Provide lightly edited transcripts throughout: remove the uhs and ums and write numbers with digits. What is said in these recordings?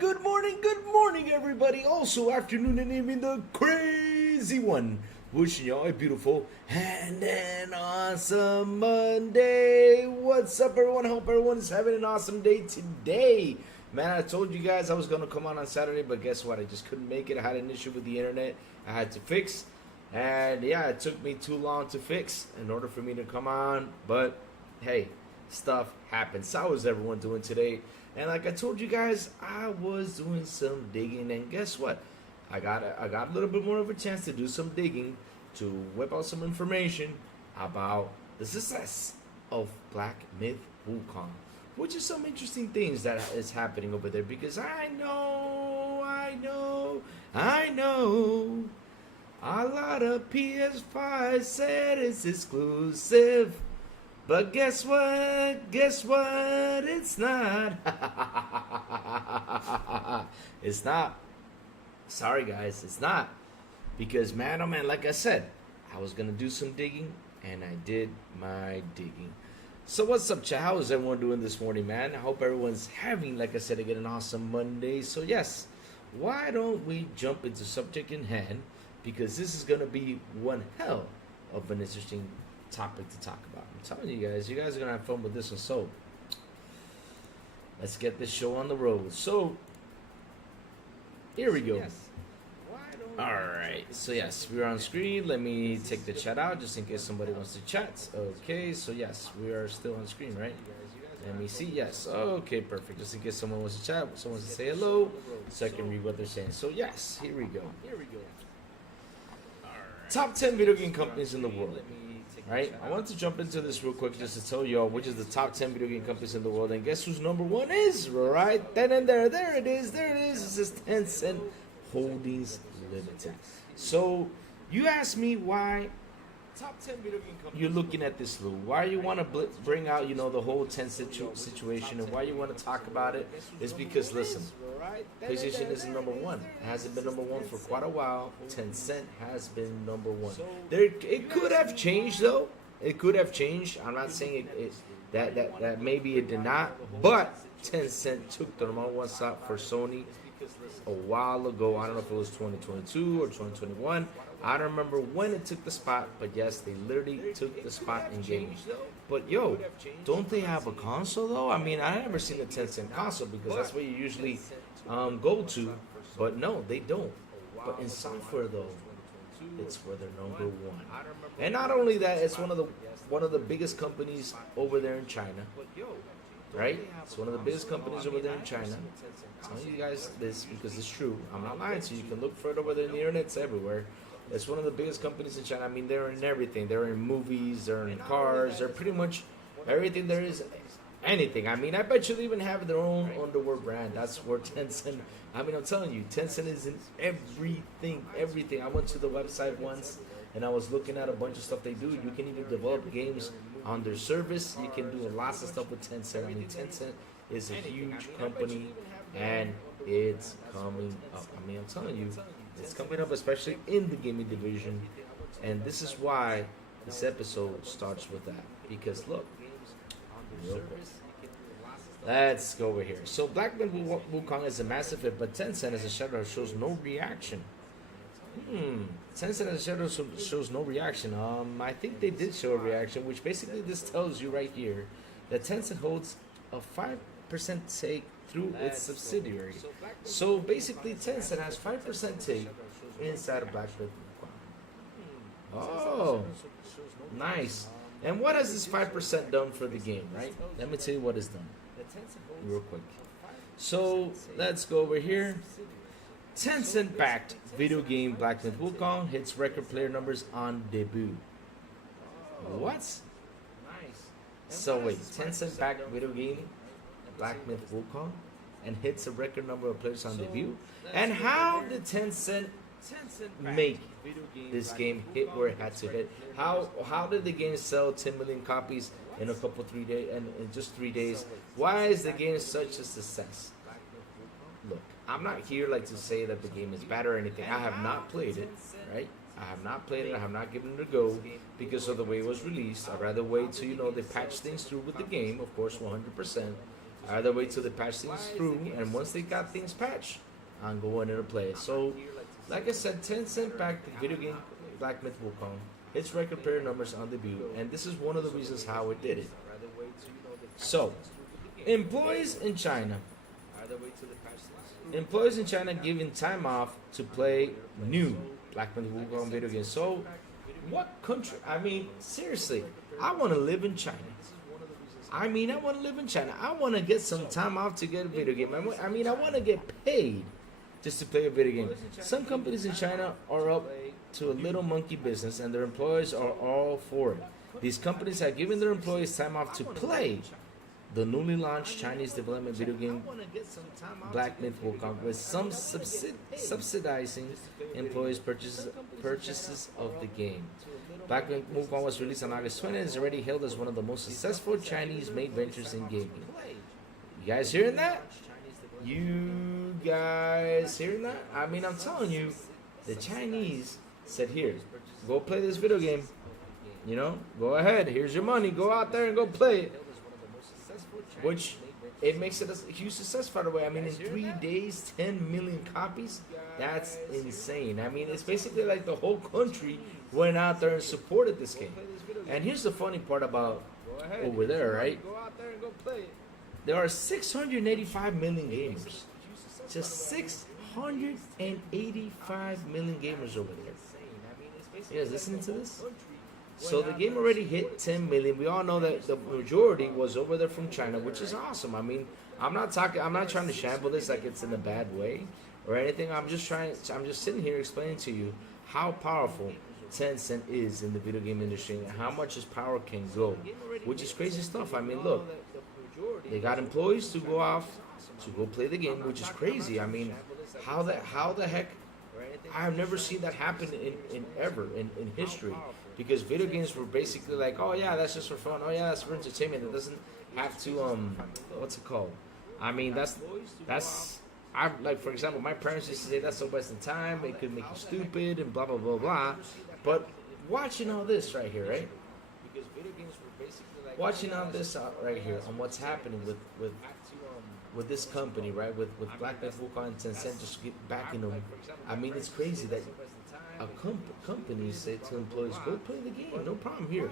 good morning, everybody. Also, afternoon and evening, the crazy one. Wishing y'all a beautiful and an awesome Monday. What's up, everyone? Hope everyone's having an awesome day today. Man, I told you guys I was going to come on Saturday, but guess what? I just couldn't make it. I had an issue with the internet I had to fix. And yeah, it took me too long to fix in order for me to come on. But hey, stuff happens. How is everyone doing today? And like I told you guys, I was doing some digging, and guess what? I got a little bit more of a chance to do some digging to whip out some information about the success of Black Myth Wukong, which is some interesting things that is happening over there. Because I know, a lot of PS5 said it's exclusive. But guess what? Guess what? It's not. It's not. Sorry, guys. It's not. Because, man, oh, man, like I said, I was going to do some digging, and I did my digging. So what's up, chat? How is everyone doing this morning, man? I hope everyone's having, like I said, again, an awesome Monday. So, yes, why don't we jump into subject in hand? Because this is going to be one hell of an interesting topic to talk about. I'm telling you guys are gonna have fun with this one. So let's get this show on the road. So here we go. All right. So yes, we're on screen. Let me take the chat out just in case somebody wants to chat. Okay. So yes, we are still on screen, right? Let me see. Yes. Okay. Perfect. Just in case someone wants to chat, someone wants to say hello, so I can read what they're saying. So yes, here we go. Top 10 video game companies in the world. Right? I want to jump into this real quick just to tell you all which is the top 10 video game companies in the world. And guess who's number one is? Right then and there. There it is. It says Tencent Holdings Limited. So you ask me why top 10 video game companies you're looking at this, Lou. Why you want to bring out, the whole Tencent situation, and why you want to talk about it is because, listen, PlayStation isn't number one. It hasn't been number one for quite a while. Tencent has been number one. It could have changed, though. It could have changed. I'm not saying that maybe it did not, but Tencent took the number one spot for Sony a while ago. I don't know if it was 2022 or 2021. I don't remember when it took the spot, but yes, they literally took the spot in gaming. But yo, don't they have a console though? I mean, I never seen a Tencent console because that's what you usually go to. But no, they don't. But in software though, it's where they're number one. And not only that, it's one of the biggest companies over there in China. Right? It's one of the biggest companies over there in China. I'm telling you guys this because it's true. I'm not lying to you. You can look for it over there in the internet. It's everywhere. It's one of the biggest companies in China. I mean, they're in everything. They're in movies. They're in cars. They're pretty much everything there is. Anything. I mean, I bet you they even have their own underwear brand. That's where Tencent. I mean, I'm telling you, Tencent is in everything. Everything. I went to the website once and I was looking at a bunch of stuff they do. You can even develop games on their service. You can do lots of stuff with Tencent. I mean, Tencent is a huge company and it's coming up. I mean, I'm telling you, it's coming up, especially in the gaming division. And this is why this episode starts with that. Because look, real quick. Let's go over here. So Black Myth Wukong is a massive hit, but Tencent as a shadow shows no reaction. Tencent as a shadow shows no reaction. I think they did show a reaction, which basically this tells you right here that Tencent holds a 5% stake through its subsidiary. So basically, Tencent has 5% stake inside of Black Myth Wukong. Oh, nice. And what has this 5% done for the game, right? Let me tell you what it's done real quick. So let's go over here. Tencent-backed video game Black Myth Wukong hits record player numbers on debut. What? So wait, Tencent-backed video game Black Myth Wukong and hits a record number of players on debut? And how did Tencent make this game hit where it had to hit? How did the game sell 10 million copies in a couple 3 days and in just 3 days? Why is the game such a success? Look, I'm not here to say that the game is bad or anything. I have not played it, right? I have not played it. I have not given it a go because of the way it was released. I'd rather wait till they patch things through with the game, of course, 100%. Either wait till they patch things through, and once they got things patched, I'm going in to play it. So, like I said, Tencent backed the video game Black Myth Wukong. Its record player numbers on debut, and this is one of the reasons how it did it. So, employees in China giving time off to play new Black Myth Wukong video games. So, what country? I mean, seriously, I want to live in China. I want to get some time off to get a video game. I want to get paid just to play a video game. Some companies in China are up to a little monkey business, and their employees are all for it. These companies have given their employees time off to play the newly launched Chinese development video game Black Myth Wukong, with some subsidizing employees' purchases of the game. Black Myth Wukong was released on August 20th and is already hailed as one of the most successful Chinese-made ventures in gaming. You guys hearing that? You guys hearing that? I mean, I'm telling you, the Chinese said, here, go play this video game. You know, go ahead. Here's your money. Go out there and go play it. Which, it makes it a huge success, by the way. I mean, in 3 days, 10 million copies. That's insane. I mean, it's basically like the whole country went out there and supported this game. And here's the funny part about over there, right? There are 685 million gamers. Just 685 million gamers over there. You guys listening to this? So the game already hit 10 million. We all know that the majority was over there from China, which is awesome. I mean, I'm not trying to shamble this like it's in a bad way or anything. I'm just sitting here explaining to you how powerful Tencent is in the video game industry and how much his power can go, which is crazy stuff. I mean, look, they got employees to go off to go play the game, which is crazy. I mean, how the heck? I've never seen that happen in history, because video games were basically like, oh yeah, that's just for fun. Oh yeah, that's for entertainment. It doesn't have to what's it called? I mean, that's like, for example, my parents used to say that's a waste of time. It could make you stupid and blah blah blah blah. But watching all this right here, right? Because video games were basically like watching all this right here on what's happening with this company, right? With Black Myth Wukong and Tencent just get backing them. I mean, it's crazy that a company say to employees, go play the game, no problem here.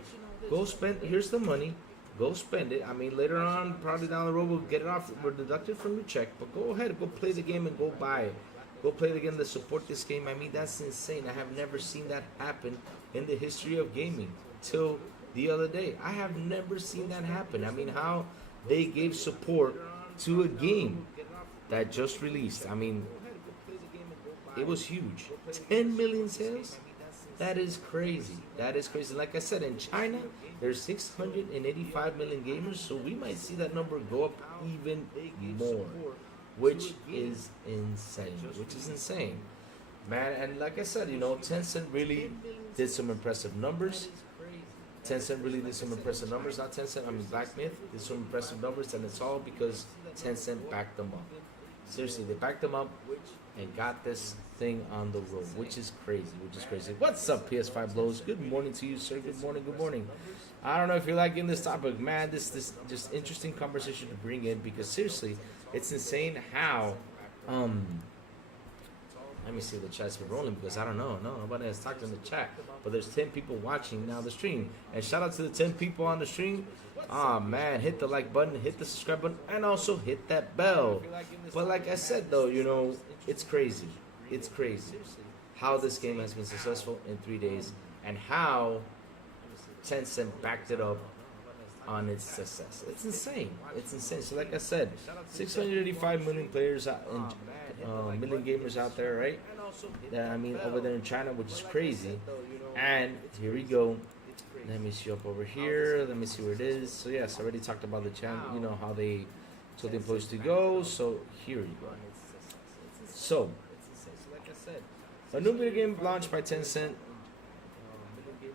Go spend, here's the money, go spend it. I mean, later on, probably down the road, we'll get it off, we're deducted from your check, but go ahead, go play the game and go buy it. Go play the game to support this game. I mean, that's insane. I have never seen that happen in the history of gaming till the other day. I have never seen that happen. I mean, how they gave support to a game that just released. I mean, it was huge. 10 million sales? That is crazy. That is crazy. Like I said, in China, there's 685 million gamers, so we might see that number go up even more, which is insane. Man, and like I said, you know, Tencent really did some impressive numbers. Not Tencent, I mean Black Myth did some impressive numbers, and it's all because Tencent backed them up. Seriously, they backed them up and got this thing on the road, which is crazy. What's up, PS5 blows? Good morning to you, sir. Good morning. I don't know if you're liking this topic, man. This just interesting conversation to bring in, because seriously, it's insane how let me see if the chat's been rolling, because I don't know. No, nobody has talked in the chat. But there's 10 people watching now the stream. And shout out to the 10 people on the stream. Ah, man, hit the like button, hit the subscribe button, and also hit that bell. But like I said, though, you know, it's crazy. It's crazy how this game has been successful in 3 days, and how Tencent backed it up on its success. It's insane. So like I said, 685 million players million gamers out there, right? I mean, over there in China, which is crazy. And here we go. Let me see up over here. Let me see where it is. So yes, I already talked about the channel. You know how they told the employees to go. So here you go. So a new video game launched by Tencent.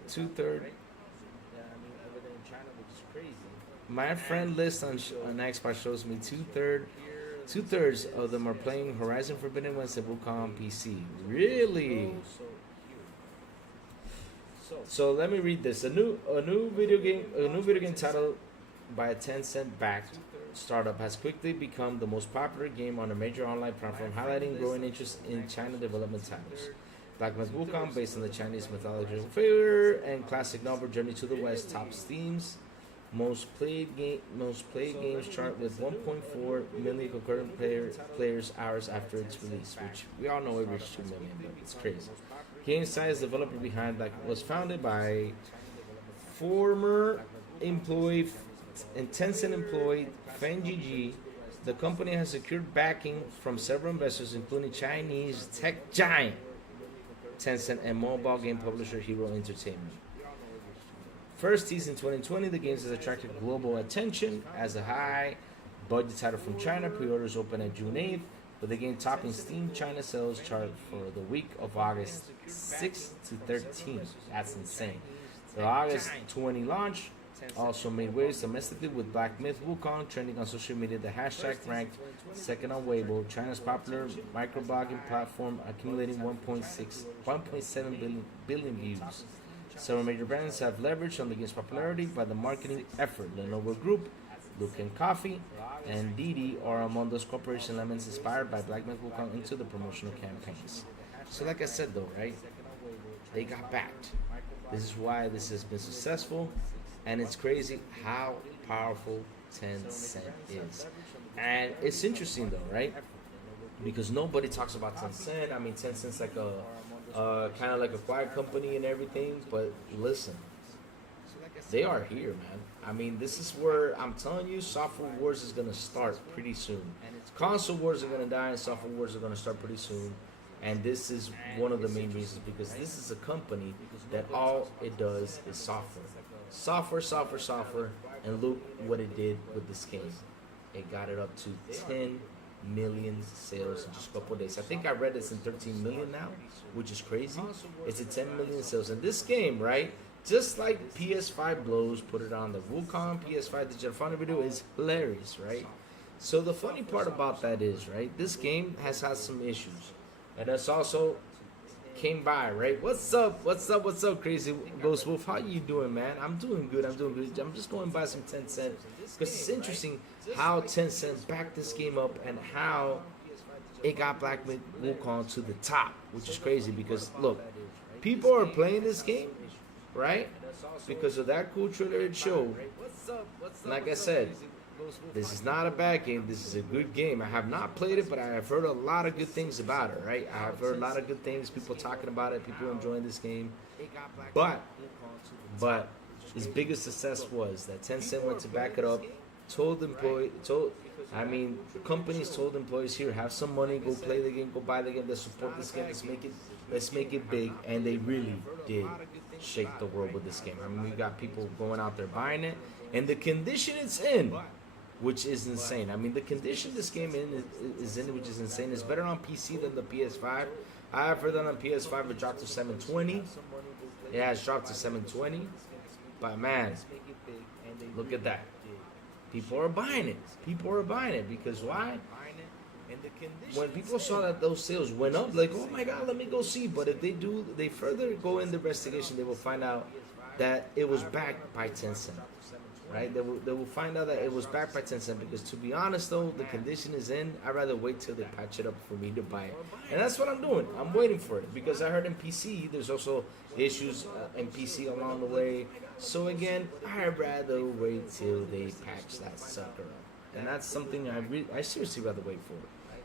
2/3. My friend list on Xbox shows me two-thirds of them are playing Horizon Forbidden West and Wukong on PC. Really? So let me read this. A new video game title by Tencent backed startup has quickly become the most popular game on a major online platform, highlighting growing interest in China development titles. Black Myth Wukong, based on the Chinese mythological figure and classic novel Journey to the West, tops Steam's most played games chart with 1.4 million concurrent players hours after its release, which we all know it reached 2 million, but it's crazy. Game Size, developer behind, was founded by former employee and Tencent employee Feng Jiji. The company has secured backing from several investors, including Chinese tech giant Tencent and mobile game publisher Hero Entertainment. First teased in 2020, the games has attracted global attention as a high-budget title from China. Pre-orders open at June 8th, with the game topping Steam China sales chart for the week of August 6th to 13th. That's insane. The August 20 launch also made waves domestically, with Black Myth Wukong trending on social media. The hashtag ranked second on Weibo, China's popular microblogging platform, accumulating 1.7 billion views. Several major brands have leveraged on the game's popularity by the marketing effort. Lenovo Group, Luckin Coffee, and Didi are among those corporation elements inspired by Black Myth Wukong into the promotional campaigns. So like I said though, right? They got backed. This is why this has been successful, and it's crazy how powerful Tencent is. And it's interesting though, right? Because nobody talks about Tencent. I mean, Tencent's like a kind of like a quiet company and everything, but listen, they are here, man. I mean, this is where I'm telling you, software wars is gonna start pretty soon. Console wars are gonna die, and software wars are gonna start pretty soon. And this is one of the main reasons, because this is a company that all it does is software, and look what it did with this game. It got it up to 10 million sales in just a couple of days. I think I read it's in 13 million now, which is crazy. It's at 10 million sales. And this game, right, just like PS5 blows, put it on the Wukong PS5 digital founder video, is hilarious, right? So the funny part about that is, right, this game has had some issues. And that's also came by, right? What's up, Crazy Ghost Wolf? How you doing, man? I'm doing good. I'm just going by some Tencent, because it's interesting how Tencent backed this game up and how it got Black Myth Wukong to the top, which is crazy. Because look, people are playing this game, right? Because of that cool trailer it showed. Like I said, this is not a bad game. This is a good game. I have not played it, but I have heard a lot of good things about it, right? I have heard a lot of good things, people talking about it, people enjoying this game. But its biggest success was that Tencent went to back it up, companies told employees, here, have some money, go play the game, go buy the game, let's support this game, let's make it big. And they really did shake the world with this game. I mean, we got people going out there buying it, and the condition it's in, which is insane. I mean, the condition this game is in, which is insane. It's better on PC than the PS5. I have heard that on PS5 it dropped to 720. It has dropped to 720. But man, look at that. People are buying it. Because why? When people saw that those sales went up, like, oh my God, let me go see. But if they further go in the investigation, they will find out that it was backed by Tencent. Right? They will find out that it was backed by Tencent, because to be honest though, the condition is in. I'd rather wait till they patch it up for me to buy it. And that's what I'm doing. I'm waiting for it, because I heard in PC there's also issues in PC along the way. So again, I'd rather wait till they patch that sucker up. And that's something I seriously rather wait for,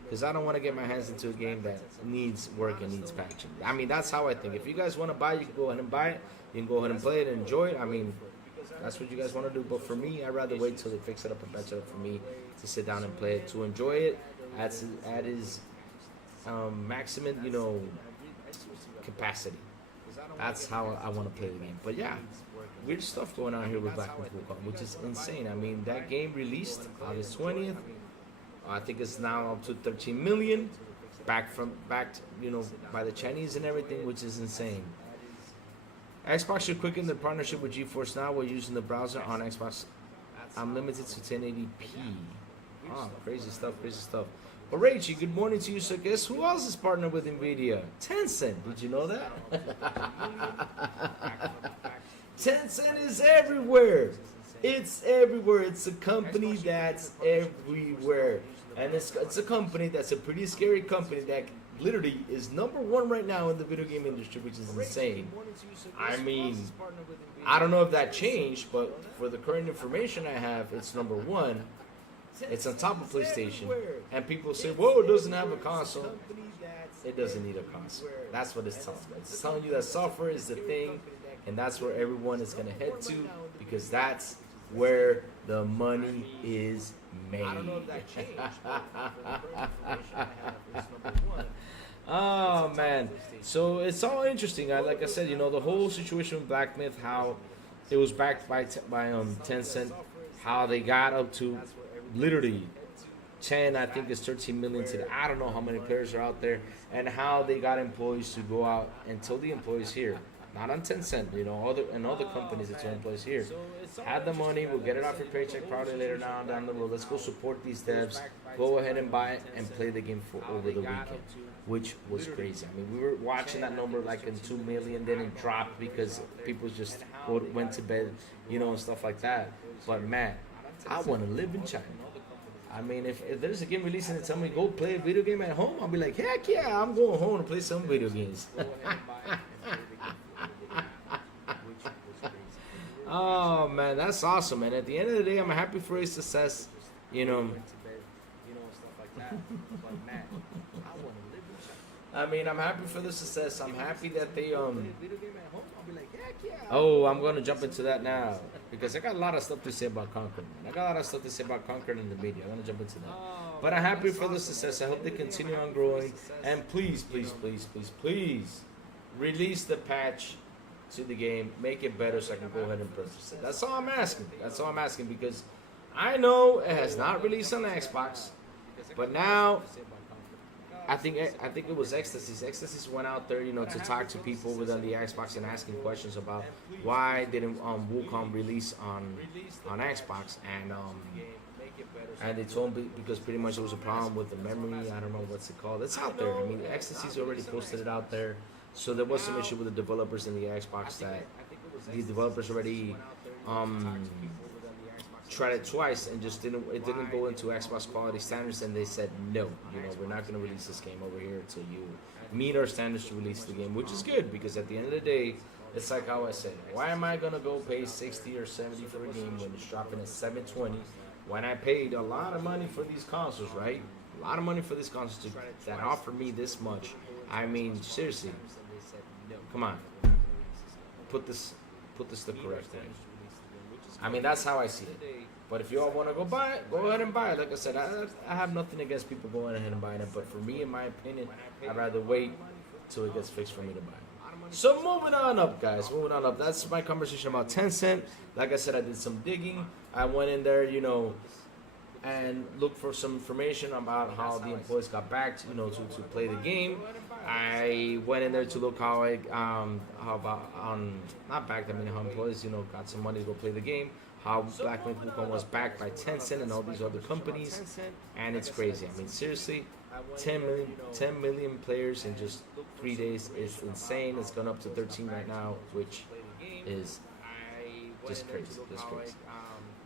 because I don't want to get my hands into a game that needs work and needs patching. I mean, that's how I think. If you guys want to buy it, you can go ahead and buy it. You can go ahead and play it and enjoy it. I mean, that's what you guys want to do. But for me, I'd rather wait till they fix it up and patch it up for me to sit down and play it, to enjoy it at his maximum, capacity. That's how I want to play the game. But yeah, weird stuff going on here with Black Myth Wukong, which is insane. I mean, that game released August 20th. I think it's now up to 13 million, backed by the Chinese and everything, which is insane. Xbox should quicken their partnership with GeForce Now while using the browser on Xbox Unlimited to 1080p. Oh, crazy stuff. But Rachie, good morning to you. So guess who else is partnered with NVIDIA? Tencent. Did you know that? Tencent is everywhere. It's everywhere. It's a company that's everywhere. And it's a company that's a pretty scary company that literally is #1 right now in the video game industry, which is insane. I mean, I don't know if that changed, but for the current information I have, it's #1. It's on top of PlayStation. And people say, whoa, it doesn't have a console. It doesn't need a console. That's what it's telling you. It's telling you that software is the thing, and that's where everyone is going to head to, because that's where the money is made. I don't know if that changed. Oh man, so it's all interesting. Like I said, the whole situation with Black Myth, how it was backed by Tencent, how they got up to literally 10, I think it's 13 million today. I don't know how many players are out there, and how they got employees to go out and tell the employees here, not on Tencent, other companies that tell employees here, have the money, we'll get it off your paycheck probably later down the road. Let's go support these devs. Go ahead and buy it and play the game for over the weekend, which was crazy. I mean, we were watching that number like in 2 million, then it dropped because people just went to bed, and stuff like that. But man, I want to live in China. I mean, if there's a game releasing and tell me go play a video game at home, I'll be like, heck yeah, I'm going home to play some video games. Oh man, that's awesome. And at the end of the day, I'm happy for his success. I mean, I'm happy for the success. I'm happy that they Oh, I'm gonna jump into that now because I got a lot of stuff to say about Concord. I got a lot of stuff to say about Concord in the media. I'm gonna jump into that. But I'm happy for the success. I hope they continue on growing. And please, please, please, please, please, release the patch to the game. Make it better so I can go ahead and purchase it. That's all I'm asking. That's all I'm asking because I know it has not released on Xbox, but now I think it was Ecstasies. Ecstasies went out there, to talk to people within the Xbox and asking questions about why didn't Wukong release on Xbox, and they told me because pretty much it was a problem with the memory. I don't know what's it called. It's out there. I mean, Ecstasies already posted it out there, so there was some issue with the developers in the Xbox that the developers already tried it twice and just it didn't go into Xbox quality standards, and they said no, we're not going to release this game over here until you meet our standards to release the game, which is good because at the end of the day, it's like how I said, why am I going to go pay 60 or 70 for a game when it's dropping at $720 when I paid a lot of money for these consoles, right? A lot of money for these consoles that offer me this much. I mean, seriously, come on, put this the correct way. I mean, that's how I see it. But if you all want to go buy it, go ahead and buy it. Like I said, I have nothing against people going ahead and buying it. But for me, in my opinion, I'd rather wait till it gets fixed for me to buy it. So moving on up, guys. Moving on up. That's my conversation about Tencent. Like I said, I did some digging. I went in there, and looked for some information about how the employees got back, to play the game. I went in there to look how employees, got some money to go play the game. How Black Myth Wukong was backed by Tencent and all these other companies, and it's crazy. I mean, seriously, 10 million players in just 3 days is insane. It's gone up to 13 right now, which is just crazy. Just crazy.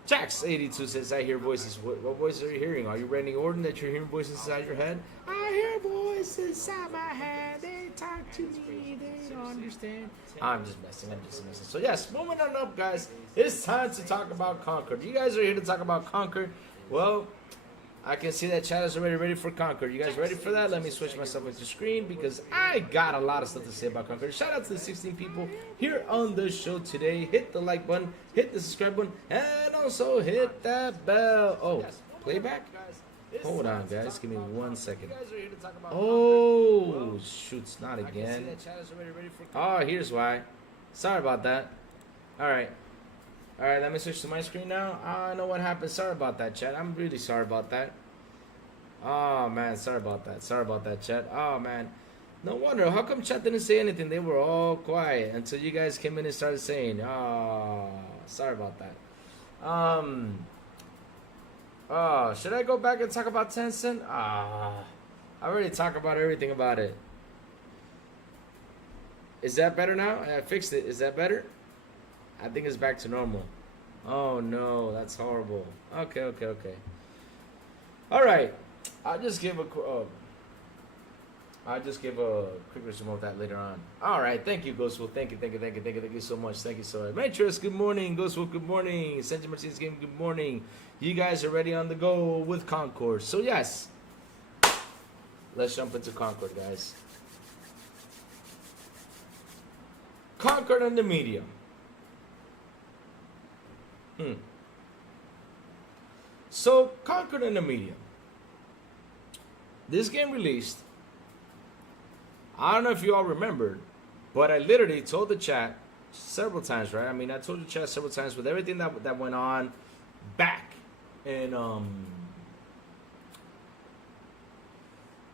Jax82 says, I hear voices. What voices are you hearing? Are you Randy Orton that you're hearing voices inside your head? I hear voices inside my head. They talk to me. They don't understand. I'm just messing. So yes, moving on up, guys. It's time to talk about Concord. You guys are here to talk about Concord. Well, I can see that chat is already ready for Concord. You guys ready for that? Let me switch myself into screen because I got a lot of stuff to say about Concord. Shout out to the 16 people here on the show today. Hit the like button, hit the subscribe button, and also hit that bell. Oh, playback? Hold on, guys. Give me 1 second. Oh, shoots, not again. Oh, here's why. Sorry about that. All right, let me switch to my screen now. I know what happened. Sorry about that, chat. I'm really sorry about that. Oh, man. Sorry about that, chat. Oh, man. No wonder. How come chat didn't say anything? They were all quiet until you guys came in and started saying. Oh, sorry about that. Oh, should I go back and talk about Tencent? I already talked about everything about it. Is that better now? I fixed it. Is that better? I think it's back to normal. Oh no, that's horrible. Okay, okay, okay. All right. I'll just give a quick resume of that later on. All right, thank you, Ghostwood. Thank you so much. Thank you so much. Mattress, good morning. Ghostwood, good morning. Central Martinez Game, good morning. You guys are ready on the go with Concord. So yes, let's jump into Concord, guys. Concord and the media. So Concord and the media. This game released. I don't know if you all remembered, but I literally told the chat several times, right? I mean, I told the chat several times with everything that went on back in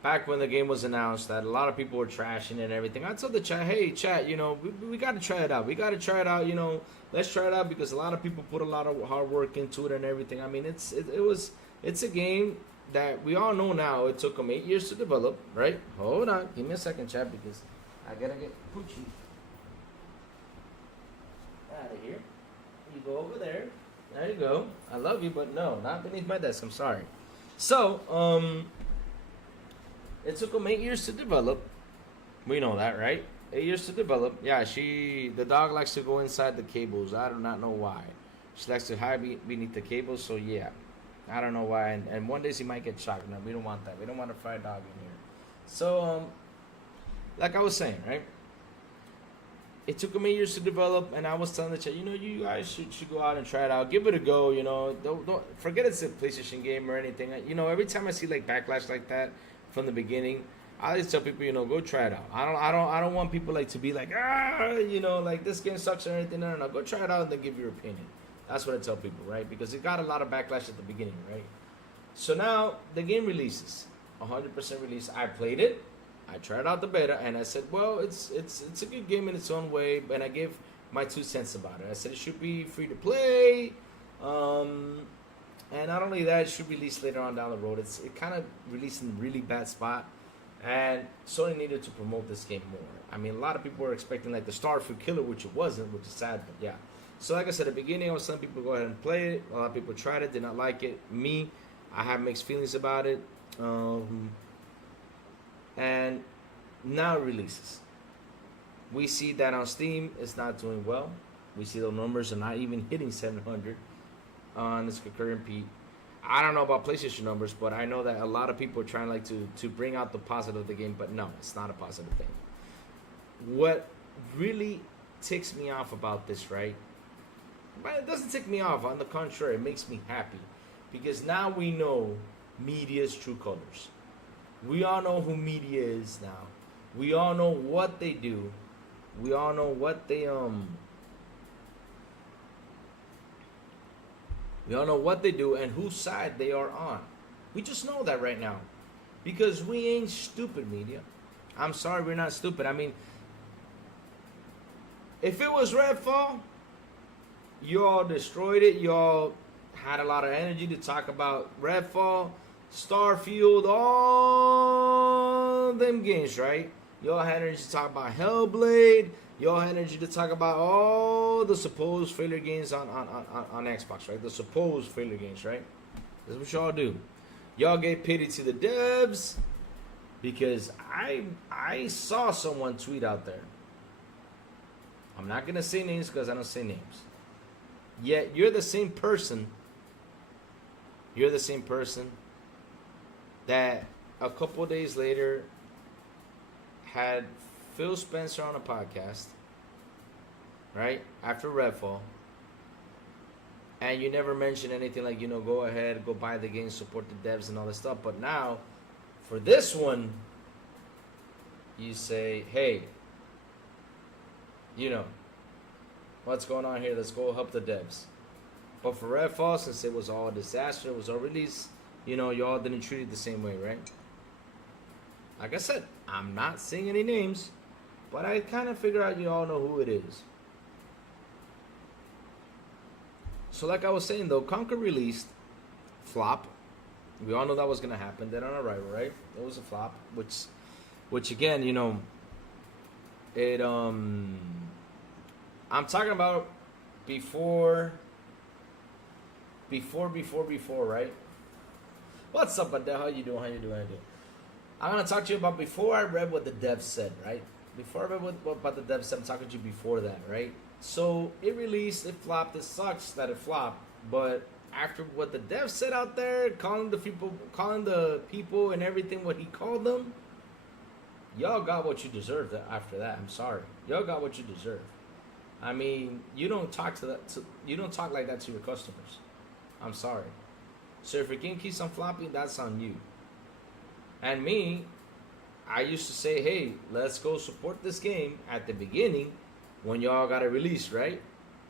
back when the game was announced, that a lot of people were trashing it and everything. I told the chat, hey, chat, you know, we got to try it out. We got to try it out, you know. Let's try it out because a lot of people put a lot of hard work into it and everything. I mean, it's a game that we all know now. It took them 8 years to develop, right? Hold on. Give me a second, chat, because I got to get Poochie out of here. You go over there. There you go. I love you, but no, not beneath my desk. I'm sorry. So, it took them 8 years to develop. We know that, right? 8 years to develop. Yeah, the dog likes to go inside the cables. I do not know why. She likes to hide beneath the cables, so yeah. I don't know why. And one day she might get shocked. No, we don't want that. We don't want a fried dog in here. So, like I was saying, right? It took them 8 years to develop, and I was telling the chat, you know, you guys should go out and try it out. Give it a go, you know. Don't forget it's a PlayStation game or anything. You know, every time I see like backlash like that from the beginning, I always tell people, you know, go try it out. I don't want people like to be like, you know, like this game sucks or anything. No. Go try it out and then give your opinion. That's what I tell people, right? Because it got a lot of backlash at the beginning, right? So now the game releases, 100% release. I played it. I tried out the beta, and I said, well, it's a good game in its own way, and I gave my 2 cents about it. I said it should be free to play, and not only that, it should release later on down the road. It kind of released in a really bad spot, and Sony needed to promote this game more. I mean, a lot of people were expecting like the Starfield killer, which it wasn't, which is sad, but yeah. So like I said at the beginning, I was telling people to go ahead and play it. A lot of people tried it, did not like it. Me, I have mixed feelings about it. And now it releases. We see that on Steam, it's not doing well. We see the numbers are not even hitting 700 on this concurrent peak. I don't know about PlayStation numbers, but I know that a lot of people are trying like to bring out the positive of the game, but no, it's not a positive thing. What really ticks me off about this, right? But it doesn't tick me off. On the contrary, it makes me happy. Because now we know media's true colors. We all know who media is now. We all know what they do. We all know what they We all know what they do and whose side they are on. We just know that right now. Because we ain't stupid, media. I'm sorry, we're not stupid. I mean, if it was Redfall, you all destroyed it. You all had a lot of energy to talk about Redfall, Starfield, all them games, right? You all had energy to talk about Hellblade. You all had energy to talk about all the supposed failure games on Xbox, right? The supposed failure games, right? That's what y'all do. Y'all gave pity to the devs because I saw someone tweet out there. I'm not going to say names because I don't say names. Yet you're the same person. You're the same person that a couple of days later had Phil Spencer on a podcast, right? After Redfall. And you never mentioned anything like, you know, go ahead, go buy the game, support the devs and all this stuff. But now, for this one, you say, hey, you know, what's going on here? Let's go help the devs. But for Redfall, since it was all a disaster, it was all release, you know, y'all didn't treat it the same way, right? Like I said, I'm not saying any names, but I kind of figure out you all know who it is. So like I was saying though, Concord released, flop. We all know that was going to happen. Dead on arrival, right? It was a flop, which again, you know, it, I'm talking about before before, right? What's up, Adele? How you doing? I'm gonna talk to you about before I read what the dev said, right? Before I read what about the dev said, I'm talking to you before that, right? So it released, it flopped. It sucks that it flopped, but after what the dev said out there, calling the people and everything what he called them, y'all got what you deserved after that. I'm sorry, y'all got what you deserve. I mean, you don't talk like that to your customers. I'm sorry. So if your game keeps on flopping, that's on you. And me, I used to say, hey, let's go support this game at the beginning when y'all got it released, right?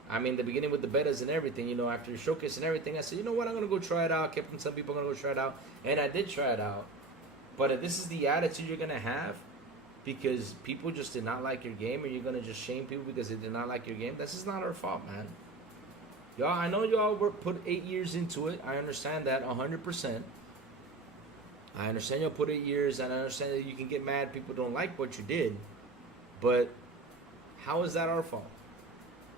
I mean, the beginning with the betas and everything, after the showcase and everything, I said, you know what, I'm going to go try it out. I kept telling some people I'm going to go try it out. And I did try it out. But if this is the attitude you're going to have because people just did not like your game, or you're going to just shame people because they did not like your game, this is not our fault, man. Y'all, I know y'all put 8 years into it. I understand that 100%. I understand y'all put 8 years, and I understand that you can get mad. People don't like what you did. But how is that our fault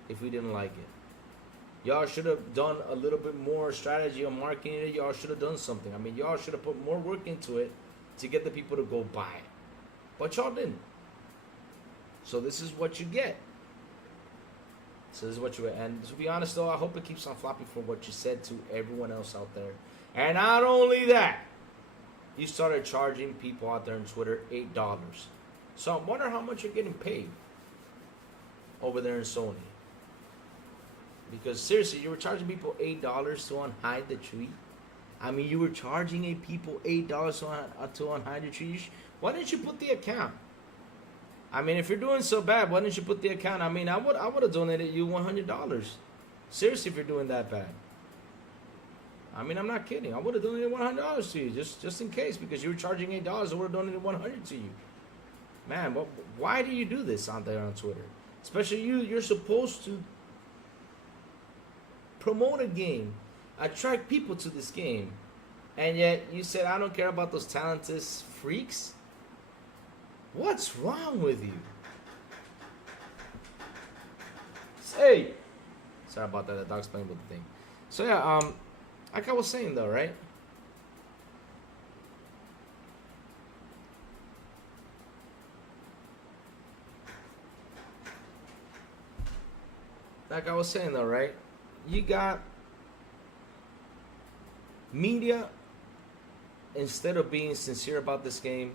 if we didn't like it? Y'all should have done a little bit more strategy on marketing it. Y'all should have done something. I mean, y'all should have put more work into it to get the people to go buy it. But y'all didn't. So this is what you get. And to be honest though, I hope it keeps on flopping for what you said to everyone else out there. And not only that, you started charging people out there on Twitter $8. So I wonder how much you're getting paid over there in Sony. Because seriously, you were charging people $8 to unhide the tree. I mean, you were charging people $8 to unhide the tree. Why didn't you put the account? I mean, if you're doing so bad, why didn't you put the account? I mean, I would have donated you $100. Seriously, if you're doing that bad. I mean, I'm not kidding. I would have donated $100 to you, just in case, because you were charging $8. I would have donated $100 to you. Man, why do you do this out there on Twitter? Especially you're supposed to promote a game, attract people to this game, and yet you said, I don't care about those talented freaks. What's wrong with you? Hey, sorry about that. The dog's playing with the thing. So yeah, like I was saying though, right? Like I was saying though, right? You got media, instead of being sincere about this game,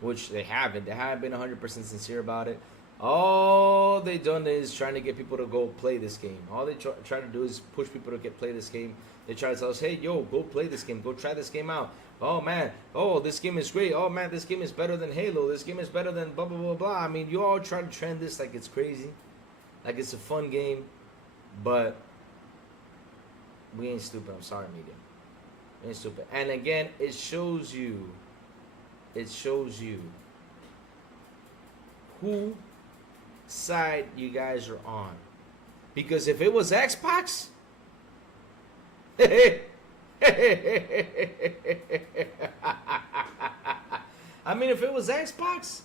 which they haven't been 100% sincere about it. All they done is trying to get people to go play this game. All they try to do is push people to play this game. They try to tell us, hey, yo, go play this game. Go try this game out. Oh, man. Oh, this game is great. Oh, man, this game is better than Halo. This game is better than blah, blah, blah, blah. I mean, you all try to trend this like it's crazy. Like it's a fun game. But we ain't stupid. I'm sorry, media. We ain't stupid. And again, it shows you who side you guys are on. Because if it was Xbox, I mean, if it was Xbox,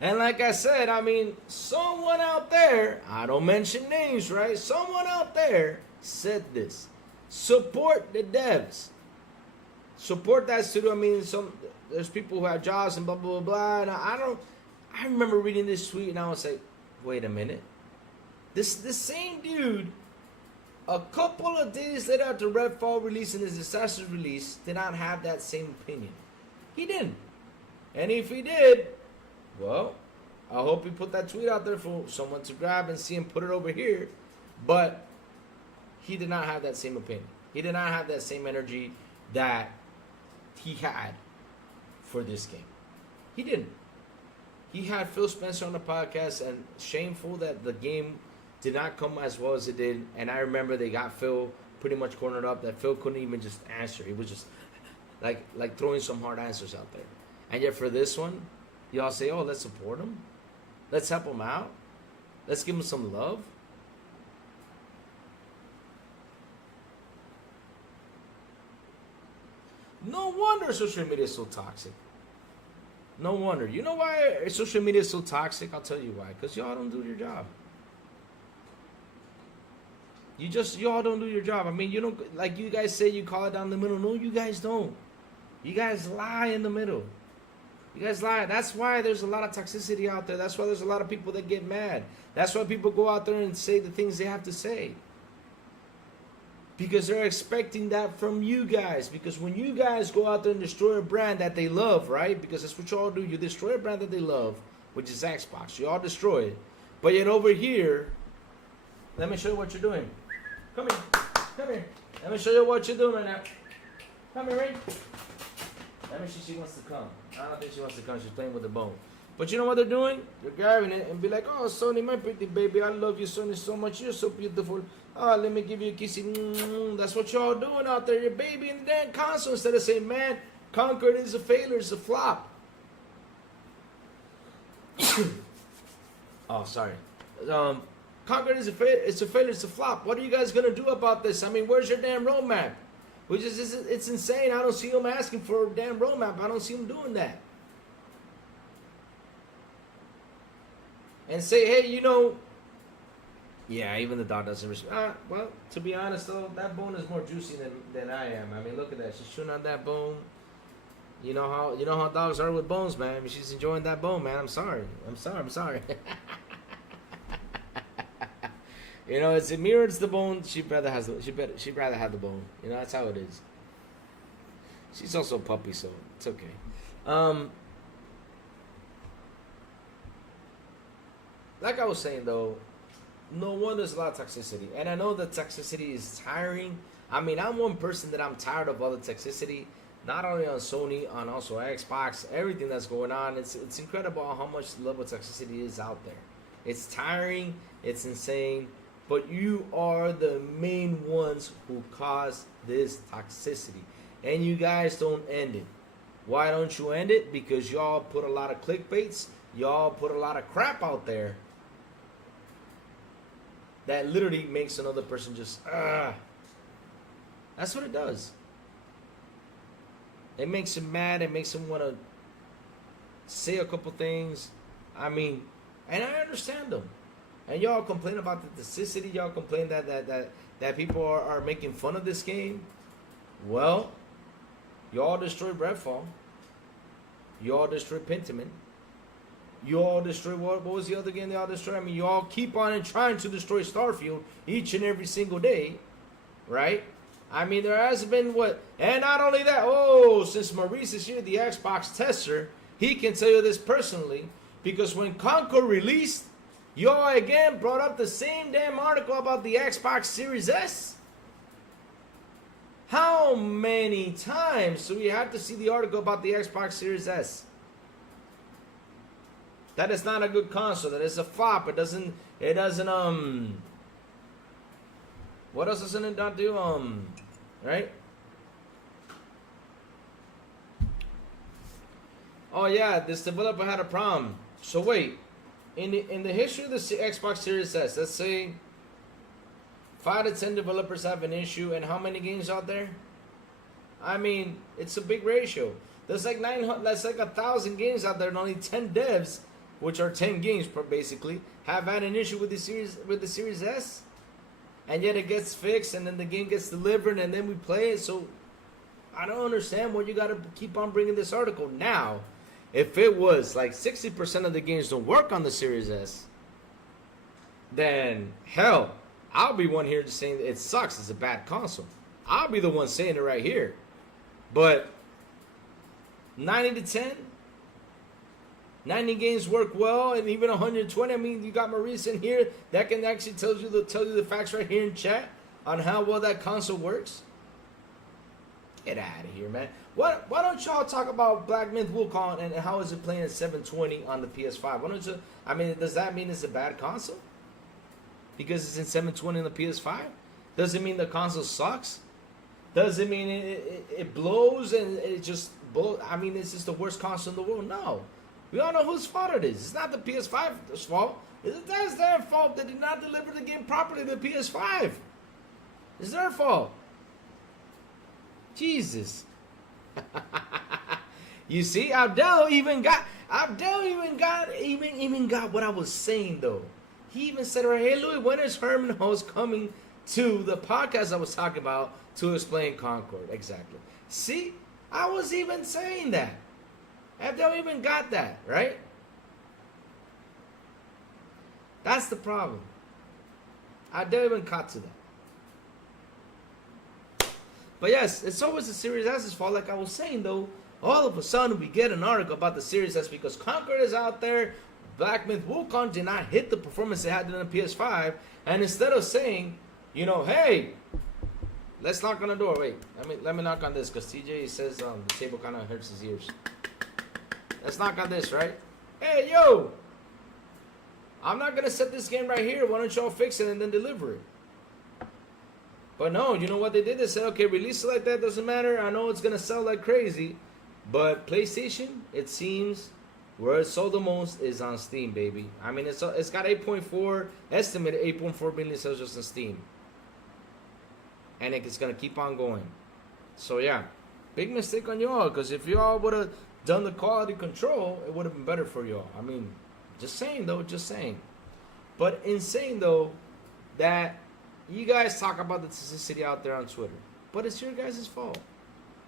and like I said, I mean, someone out there, I don't mention names, right? Someone out there said this. Support the devs. Support that studio. I mean, there's people who have jobs and blah, blah, blah, blah. And I remember reading this tweet and I was like, wait a minute. This same dude, a couple of days later after Redfall release and his Assassin's release, did not have that same opinion. He didn't. And if he did, well, I hope he put that tweet out there for someone to grab and see and put it over here. But he did not have that same opinion. He did not have that same energy that he had for this game. He didn't. He had Phil Spencer on the podcast, and shameful that the game did not come as well as it did. And I remember they got Phil pretty much cornered up, that Phil couldn't even just answer. He was just like throwing some hard answers out there. And yet for this one, y'all say, oh, let's support him. Let's help him out. Let's give him some love. No wonder social media is so toxic. No wonder. You know why social media is so toxic? I'll tell you why. Because y'all don't do your job. You all don't do your job. I mean, you don't, like you guys say you call it down the middle. No, you guys don't. You guys lie in the middle. You guys lie. That's why there's a lot of toxicity out there. That's why there's a lot of people that get mad. That's why people go out there and say the things they have to say. Because they're expecting that from you guys. Because when you guys go out there and destroy a brand that they love, right? Because that's what you all do. You destroy a brand that they love, which is Xbox. You all destroy it. But yet over here, let me show you what you're doing. Come here. Come here. Let me show you what you're doing right now. Come here, Ray. Let me see if she wants to come. I don't think she wants to come. She's playing with the bone. But you know what they're doing? They're grabbing it and be like, oh, Sony, my pretty baby. I love you, Sony, so much. You're so beautiful. Oh, let me give you a kissy. That's what y'all doing out there. Your baby in the damn console. Instead of saying, man, Concord is a failure. It's a flop. Oh, sorry. Concord is a failure. It's a failure. It's a flop. What are you guys going to do about this? I mean, where's your damn roadmap? Which is, it's insane. I don't see them asking for a damn roadmap. I don't see them doing that. And say, hey, you know, yeah, even the dog doesn't respond. Well, to be honest, though, that bone is more juicy than I am. I mean, look at that. She's chewing on that bone. You know how dogs are with bones, man. I mean, she's enjoying that bone, man. I'm sorry. You know, it mirrors the bone. She'd rather have the bone. You know, that's how it is. She's also a puppy, so it's okay. Like I was saying though, no wonder there's a lot of toxicity, and I know that toxicity is tiring. I mean, I'm one person that I'm tired of all the toxicity, not only on Sony, on also Xbox, everything that's going on. It's incredible how much level of toxicity is out there. It's tiring. It's insane. But you are the main ones who cause this toxicity. And you guys don't end it. Why don't you end it? Because y'all put a lot of clickbaits. Y'all put a lot of crap out there that literally makes another person just, That's what it does. It makes him mad. It makes him want to say a couple things. I mean, and I understand them. And y'all complain about the toxicity. Y'all complain that people are making fun of this game. Well, y'all destroyed Redfall. Y'all destroyed Pentiment. Y'all destroyed, what was the other game y'all destroyed? I mean, y'all keep on trying to destroy Starfield each and every single day. Right? I mean, there hasn't been what? And not only that, since Maurice is here, the Xbox tester, he can tell you this personally. Because when Concord released, y'all again brought up the same damn article about the Xbox Series S. How many times do we have to see the article about the Xbox Series S? That is not a good console. That is a flop. It doesn't, what else doesn't it not do? Right? Oh yeah, this developer had a problem. So wait. In the history of the Xbox Series S, let's say 5 to 10 developers have an issue, and how many games out there? I mean, it's a big ratio. There's like 900, that's like 1,000 games out there, and only 10 devs, which are 10 games basically, have had an issue with the Series S, and yet it gets fixed, and then the game gets delivered, and then we play it. So I don't understand why you got to keep on bringing this article now. If it was like 60% of the games don't work on the Series S, then hell, I'll be one here just saying it sucks. It's a bad console. I'll be the one saying it right here. But 90 to 10, 90 games work well, and even 120. I mean, you got Maurice in here that can actually tell you the facts right here in chat on how well that console works. Get out of here, man. Why don't y'all talk about Black Myth Wukong and how is it playing at 720 on the PS5? Why don't you? I mean, does that mean it's a bad console? Because it's in 720 on the PS5? Does it mean the console sucks? Does it mean it blows and it just blows? I mean, it's just the worst console in the world? No. We all know whose fault it is. It's not the PS5's fault. It's their fault. They did not deliver the game properly to the PS5. It's their fault. Jesus. You see, Abdel even got what I was saying though. He even said right, hey Louis, when is Herman Host coming to the podcast I was talking about to explain Concord. Exactly. See, I was even saying that. Abdel even got that, right? That's the problem. Abdel even caught to that. But yes, it's always the Series S's fault. Like I was saying, though, all of a sudden we get an article about the Series S because Concord is out there. Black Myth Wukong did not hit the performance they had in the PS5. And instead of saying, you know, hey, let's knock on the door. Wait, let me knock on this because TJ says the table kind of hurts his ears. Let's knock on this, right? Hey, yo, I'm not going to set this game right here. Why don't y'all fix it and then deliver it? But no, you know what they did? They said, okay, release it like that. Doesn't matter. I know it's going to sell like crazy. But PlayStation, it seems, where it sold the most is on Steam, baby. I mean, it's got 8.4, estimated 8.4 million sales just on Steam. And it's going to keep on going. So, yeah, big mistake on y'all. Because if y'all would have done the quality control, it would have been better for y'all. I mean, just saying, though, just saying. But in saying, though, that you guys talk about the toxicity out there on Twitter. But it's your guys' fault.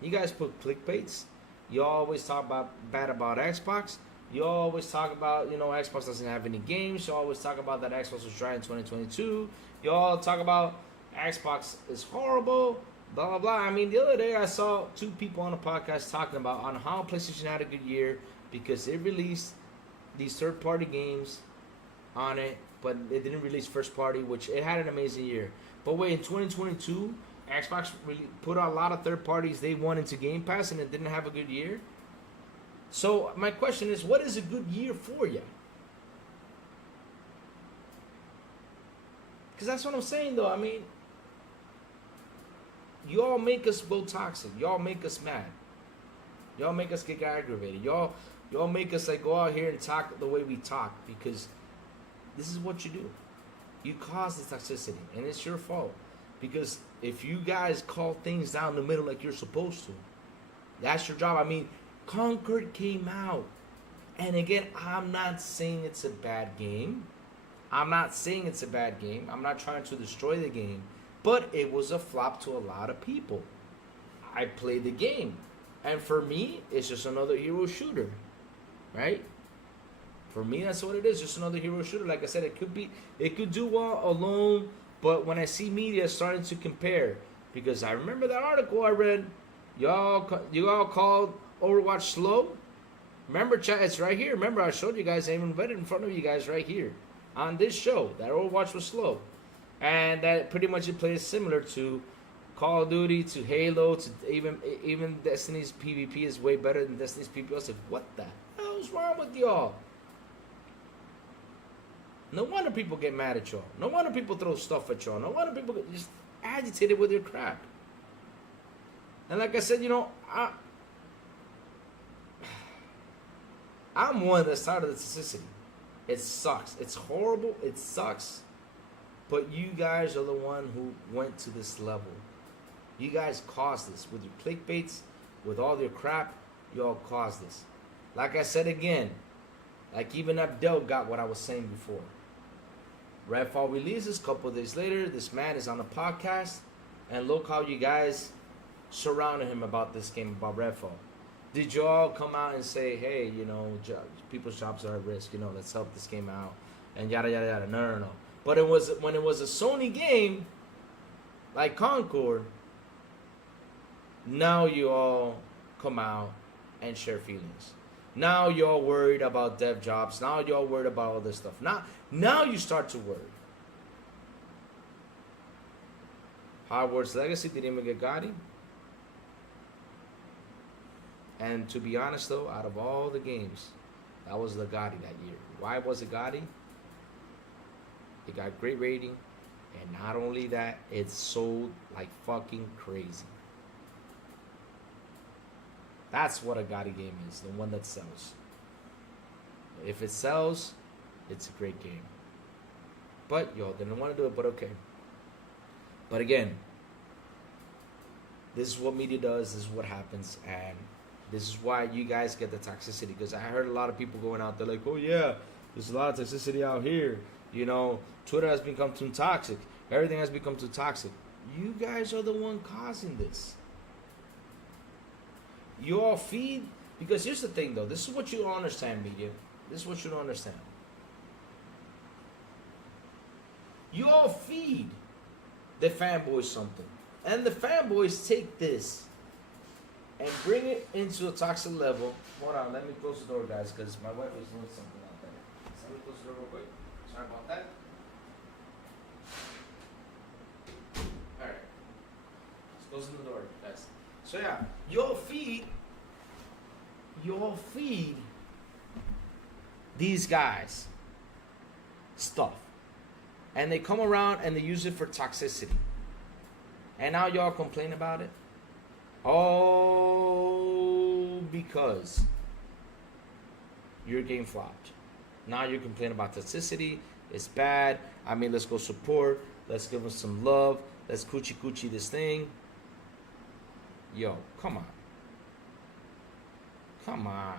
You guys put clickbaits. You always talk bad about Xbox. You always talk about, you know, Xbox doesn't have any games. You always talk about that Xbox was dry in 2022. You all talk about Xbox is horrible, blah, blah, blah. I mean, the other day I saw two people on a podcast talking about on how PlayStation had a good year because it released these third-party games on it, but it didn't release first-party, which it had an amazing year. But wait, in 2022, Xbox really put out a lot of third parties they won into Game Pass and it didn't have a good year. So my question is, what is a good year for you? Because that's what I'm saying, though. I mean, y'all make us go toxic. Y'all make us mad. Y'all make us get aggravated. Y'all make us like go out here and talk the way we talk because this is what you do. You cause the toxicity, and it's your fault. Because if you guys call things down the middle like you're supposed to, that's your job. I mean, Concord came out. And again, I'm not saying it's a bad game. I'm not saying it's a bad game. I'm not trying to destroy the game. But it was a flop to a lot of people. I played the game. And for me, it's just another hero shooter. Right? For me, that's what it is. Just another hero shooter. Like I said, it could do well alone. But when I see media starting to compare, because I remember that article I read, y'all called Overwatch slow. Remember, chat, it's right here. Remember, I showed you guys, I even read it in front of you guys right here on this show, that Overwatch was slow. And that pretty much it plays similar to Call of Duty, to Halo, to even Destiny's PvP is way better than Destiny's PvP. I said, what the hell's wrong with y'all? No wonder people get mad at y'all. No wonder people throw stuff at y'all. No wonder people get just agitated with your crap. And like I said, you know, I'm one that's tired of the toxicity. It sucks. It's horrible. It sucks. But you guys are the one who went to this level. You guys caused this. With your clickbaits, with all your crap, y'all caused this. Like I said again, like even Abdel got what I was saying before. Redfall releases, a couple of days later, this man is on a podcast, and look how you guys surrounded him about this game, about Redfall. Did you all come out and say, hey, you know, people's jobs are at risk, you know, let's help this game out, and yada, yada, yada. No. But when it was a Sony game, like Concord, now you all come out and share feelings. Now you're worried about dev jobs. Now you're worried about all this stuff. Now you start to worry. Hogwarts Legacy didn't even get Gotti. And to be honest though, out of all the games, that was the Gotti that year. Why was it Gotti? It got great rating. And not only that, it sold like fucking crazy. That's what a Gotti game is, the one that sells. If it sells, it's a great game. But y'all didn't want to do it, but okay. But again, this is what media does, this is what happens, and this is why you guys get the toxicity. Because I heard a lot of people going out there like, oh yeah, there's a lot of toxicity out here. You know, Twitter has become too toxic. Everything has become too toxic. You guys are the one causing this. You all feed, because here's the thing though, this is what you don't understand, media. This is what you don't understand. You all feed the fanboys something. And the fanboys take this and bring it into a toxic level. Hold on, let me close the door, guys, because my wife is doing something out there. So let me close the door real quick. Sorry about that. Alright. Let's close the door, guys. So yeah, you all feed these guys stuff. And they come around and they use it for toxicity. And now y'all complain about it? Oh, because your game flopped. Now you're complaining about toxicity. It's bad. I mean, let's go support. Let's give them some love. Let's coochie this thing. Yo, come on. Come on.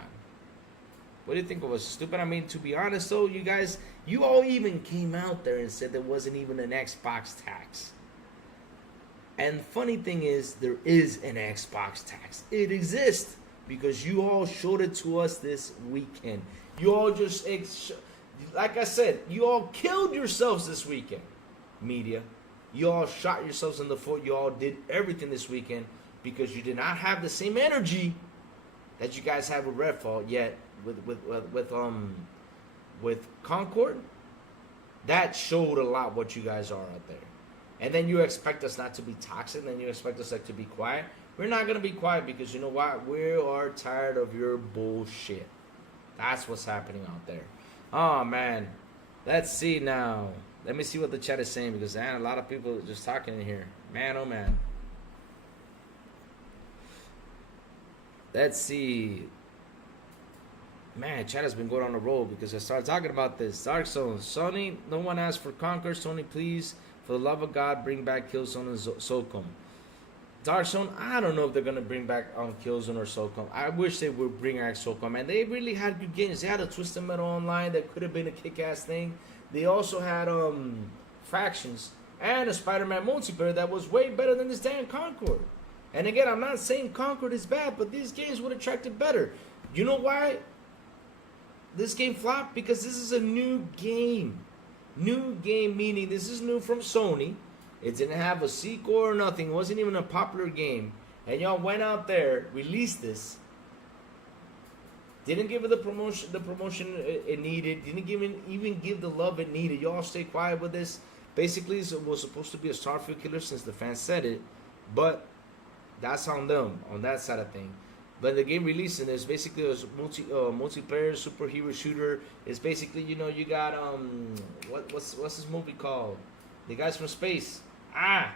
What do you think of us? Stupid? I mean, to be honest, though, you guys, you all even came out there and said there wasn't even an Xbox tax. And the funny thing is, there is an Xbox tax. It exists because you all showed it to us this weekend. You all just, like I said, you all killed yourselves this weekend, media. You all shot yourselves in the foot. You all did everything this weekend because you did not have the same energy that you guys have with Redfall yet. With Concord, that showed a lot what you guys are out there. And then you expect us not to be toxic, then you expect us like to be quiet. We're not gonna be quiet because you know what? We are tired of your bullshit. That's what's happening out there. Oh man, let's see now. Let me see what the chat is saying because man, a lot of people are just talking in here. Man, oh man. Let's see. Man, chat has been going on a roll because I started talking about this. Dark Zone. Sony, no one asked for Conquer. Sony, please, for the love of God, bring back Killzone and SOCOM. Dark Zone, I don't know if they're going to bring back Killzone or SOCOM. I wish they would bring back SOCOM. And they really had good games. They had a Twisted Metal Online that could have been a kick-ass thing. They also had Factions and a Spider-Man multiplayer that was way better than this damn Concord. And again, I'm not saying Concord is bad, but these games would have tracked it better. You know why this game flopped? Because this is a new game. New game meaning this is new from Sony. It didn't have a sequel or nothing. It wasn't even a popular game. And y'all went out there, released this. Didn't give it the promotion it needed. Didn't even give the love it needed. Y'all stay quiet with this. Basically, it was supposed to be a Starfield killer since the fans said it. But that's on them, on that side of thing. But the game releasing is basically a multiplayer superhero shooter. It's basically, you know, you got what's this movie called? The guys from space. I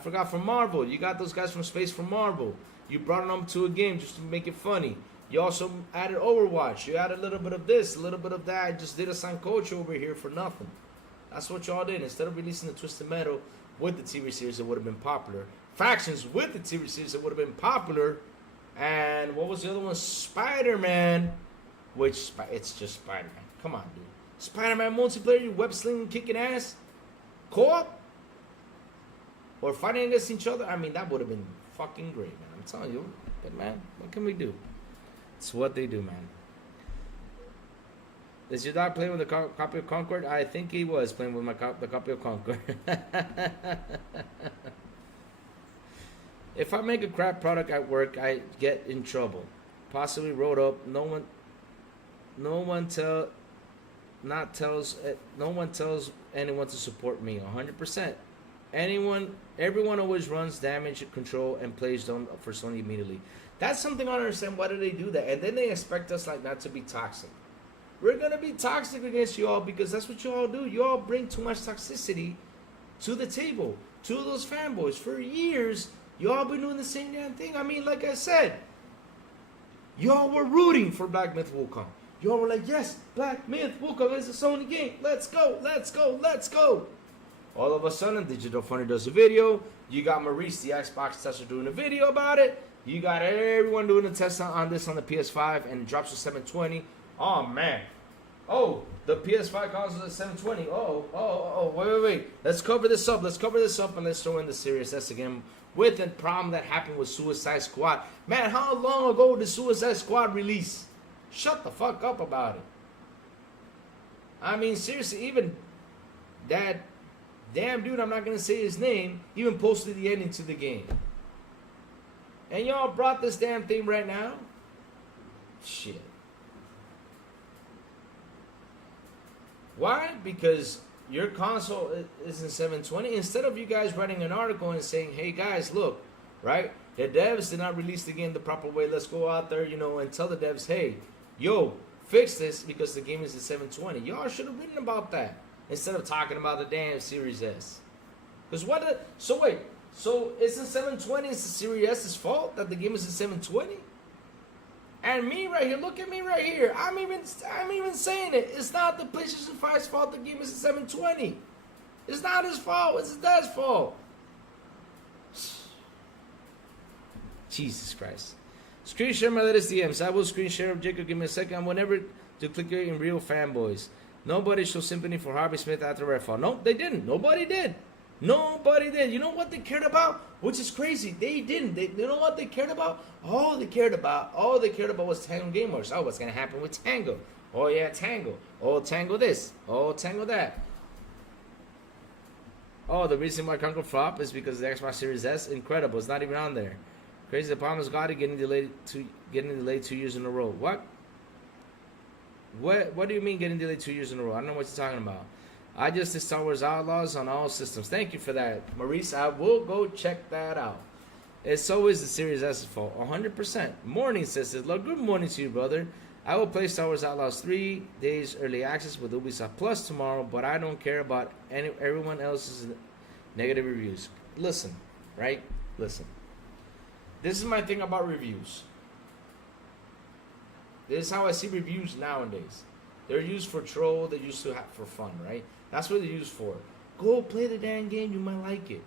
forgot, from Marvel. You got those guys from space from Marvel. You brought them to a game just to make it funny. You also added Overwatch. You added a little bit of this, a little bit of that. Just did a Sancocho over here for nothing. That's what y'all did. Instead of releasing the Twisted Metal with the TV series, it would have been popular. Factions with the TV series, it would have been popular. And what was the other one? Spider-Man. Which, it's just Spider-Man. Come on, dude. Spider-Man multiplayer, you web-slinging, kicking ass. Co-op? Or fighting against each other? I mean, that would have been fucking great, man. I'm telling you. But, man, what can we do? It's what they do, man. Is your dog playing with the copy of Concord? I think he was playing with the copy of Concord. If I make a crap product at work, I get in trouble. Possibly wrote up. No one tells anyone to support me. 100%. Everyone always runs damage control and plays down for Sony immediately. That's something I don't understand. Why do they do that? And then they expect us like not to be toxic. We're gonna be toxic against you all because that's what you all do. You all bring too much toxicity to the table, to those fanboys. For years, you all been doing the same damn thing. I mean, like I said, y'all were rooting for Black Myth Wukong. Y'all were like, yes, Black Myth Wukong is a Sony game. Let's go, let's go, let's go. All of a sudden, Digital Funny does a video. You got Maurice, the Xbox tester, doing a video about it. You got everyone doing a test on this on the PS5, and it drops to 720. Oh, man. Oh, the PS5 console is 720. Wait. Let's cover this up. And let's throw in the Series S again with the problem that happened with Suicide Squad. Man, how long ago did Suicide Squad release? Shut the fuck up about it. I mean, seriously, even that damn dude, I'm not going to say his name, even posted the ending to the game. And y'all brought this damn thing right now? Shit. Why? Because your console isn't 720. Instead of you guys writing an article and saying, hey guys, look, right? The devs did not release the game the proper way. Let's go out there, and tell the devs, hey, yo, fix this because the game is at 720. Y'all should have written about that instead of talking about the damn Series S. Because so isn't 720 is the Series S's fault that the game is at 720? And me right here, look at me right here. I'm even saying it. It's not the PlayStation 5's fault the game is at 720. It's not his fault. It's his dad's fault. Jesus Christ. Screen share my latest DMs. I will screen share. Jacob, give me a second. I will never duplicate in real fanboys. Nobody showed sympathy for Harvey Smith after Redfall. No, they didn't. Nobody did. You know what they cared about? Which is crazy. They didn't. You know what they cared about? All they cared about was Tango Gamers. Oh, what's going to happen with Tango? Oh, yeah, Tango. Oh, Tango this. Oh, Tango that. Oh, the reason why Concord flop is because the Xbox Series S, incredible. It's not even on there. Crazy. The problem is getting delayed 2 years in a row. What? What do you mean getting delayed 2 years in a row? I don't know what you're talking about. I just did Star Wars Outlaws on all systems. Thank you for that, Maurice. I will go check that out. It's always the Series S's fault. 100%. Morning, sisters. Good morning to you, brother. I will play Star Wars Outlaws 3 days early access with Ubisoft Plus tomorrow, but I don't care about everyone else's negative reviews. Listen, right? Listen. This is my thing about reviews. This is how I see reviews nowadays. They're used for troll. They're used for fun, right? That's what they're used for. Go play the damn game. You might like it.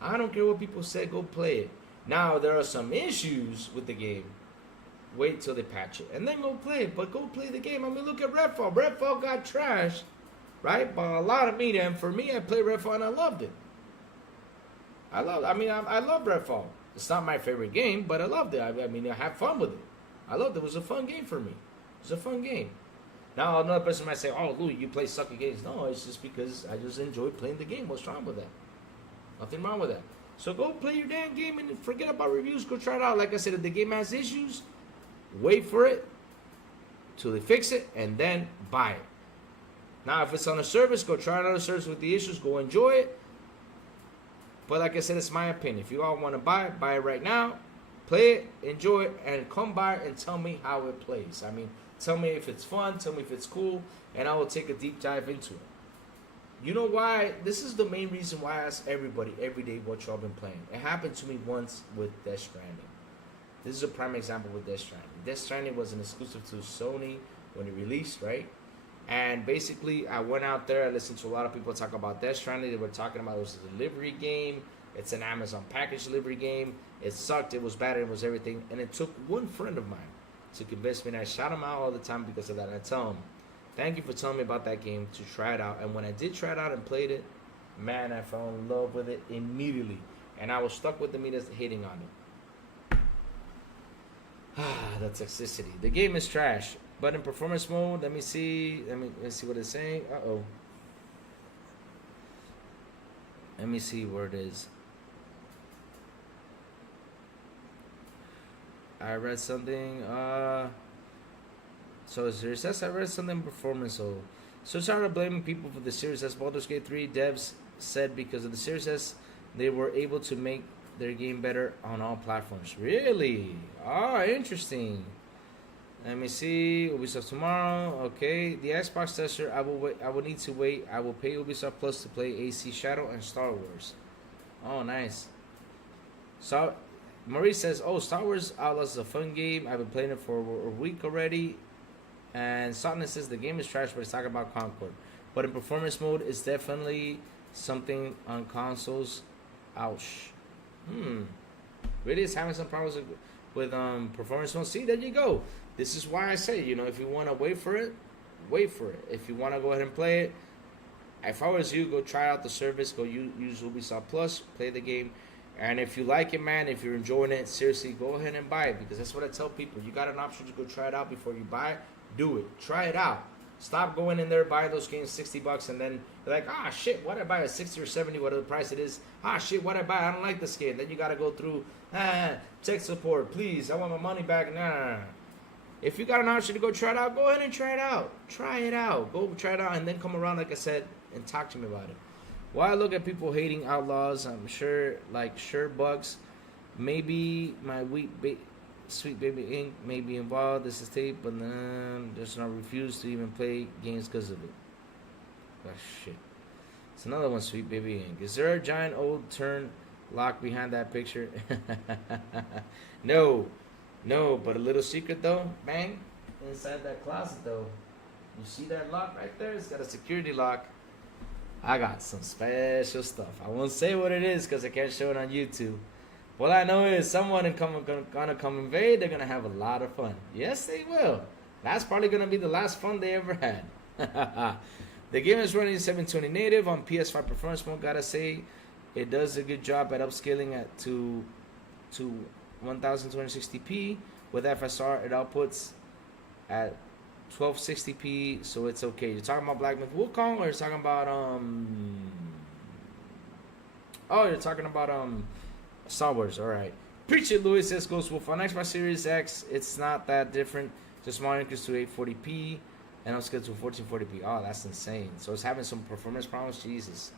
I don't care what people say. Go play it. Now, there are some issues with the game. Wait till they patch it. And then go play it. But go play the game. I mean, look at Redfall. Redfall got trashed, right? By a lot of media. And for me, I played Redfall and I loved it. I love Redfall. It's not my favorite game, but I loved it. I had fun with it. I loved it. It was a fun game for me. It was a fun game. Now, another person might say, oh, Louis, you play sucky games. No, it's just because I just enjoy playing the game. What's wrong with that? Nothing wrong with that. So go play your damn game and forget about reviews. Go try it out. Like I said, if the game has issues, wait for it till they fix it and then buy it. Now, if it's on a service, go try it on a service with the issues. Go enjoy it. But like I said, it's my opinion. If you all want to buy it right now. Play it, enjoy it, and come by and tell me how it plays. I mean, tell me if it's fun, tell me if it's cool, and I will take a deep dive into it. You know why? This is the main reason why I ask everybody every day what y'all been playing. It happened to me once with Death Stranding. This is a prime example with Death Stranding. Death Stranding was an exclusive to Sony when it released, right? And basically, I went out there, I listened to a lot of people talk about Death Stranding. They were talking about it was a delivery game. It's an Amazon package delivery game. It sucked. It was bad. It was everything. And it took one friend of mine to convince me. And I shout him out all the time because of that. I tell him, thank you for telling me about that game to try it out. And when I did try it out and played it, man, I fell in love with it immediately. And I was stuck with the media hating on it. The toxicity. The game is trash. But in performance mode, let me see what it's saying. Uh-oh. Let me see where it is. I read something. So Series S, I read something performance. So started blaming people for the Series S. Baldur's Gate 3 devs said because of the Series S, they were able to make their game better on all platforms. Really? Ah, interesting. Let me see. Ubisoft tomorrow. Okay. The Xbox tester. I will wait. I will need to wait. I will pay Ubisoft Plus to play AC Shadow and Star Wars. Oh, nice. So. Maurice says, oh, Star Wars Outlaws is a fun game. I've been playing it for a week already. And Sotness says the game is trash, but it's talking about Concord. But in performance mode, it's definitely something on consoles. Ouch. Really is having some problems with performance mode. See, there you go. This is why I say, if you want to wait for it, wait for it. If you want to go ahead and play it, if I was you, go try out the service. Go use Ubisoft Plus, play the game. And if you like it, man, if you're enjoying it, seriously, go ahead and buy it. Because that's what I tell people. You got an option to go try it out before you buy it. Do it. Try it out. Stop going in there, buying those games $60, and then you're like, ah, shit, why'd I buy it? 60 or 70, whatever the price it is. Ah, shit, why'd I buy it? I don't like this game. Then you got to go through, tech support, please, I want my money back. Nah. If you got an option to go try it out, go ahead and try it out. Try it out. Go try it out, and then come around, like I said, and talk to me about it. While I look at people hating Outlaws, I'm sure, bugs, maybe my Sweet Baby Inc. may be involved. This is tape, but just not refuse to even play games because of it. Oh, shit. It's another one, Sweet Baby Inc. Is there a giant old turn lock behind that picture? No, but a little secret though, bang, inside that closet though. You see that lock right there? It's got a security lock. I got some special stuff. I won't say what it is because I can't show it on YouTube. What I know is someone gonna come invade. They're gonna have a lot of fun. Yes, they will. That's probably gonna be the last fun they ever had. The game is running 720 native on PS5 performance mode. Gotta say, it does a good job at upscaling to 1260p. With FSR, it outputs at 1260p, so it's okay. You're talking about Black Myth Wukong, or you're talking about you're talking about Star Wars. All right. Preach it, Louis. Says Ghost Wolf on Xbox Series X. It's not that different. Just monitors to 840p and upscaled to 1440p. Oh, that's insane. So it's having some performance problems. Jesus.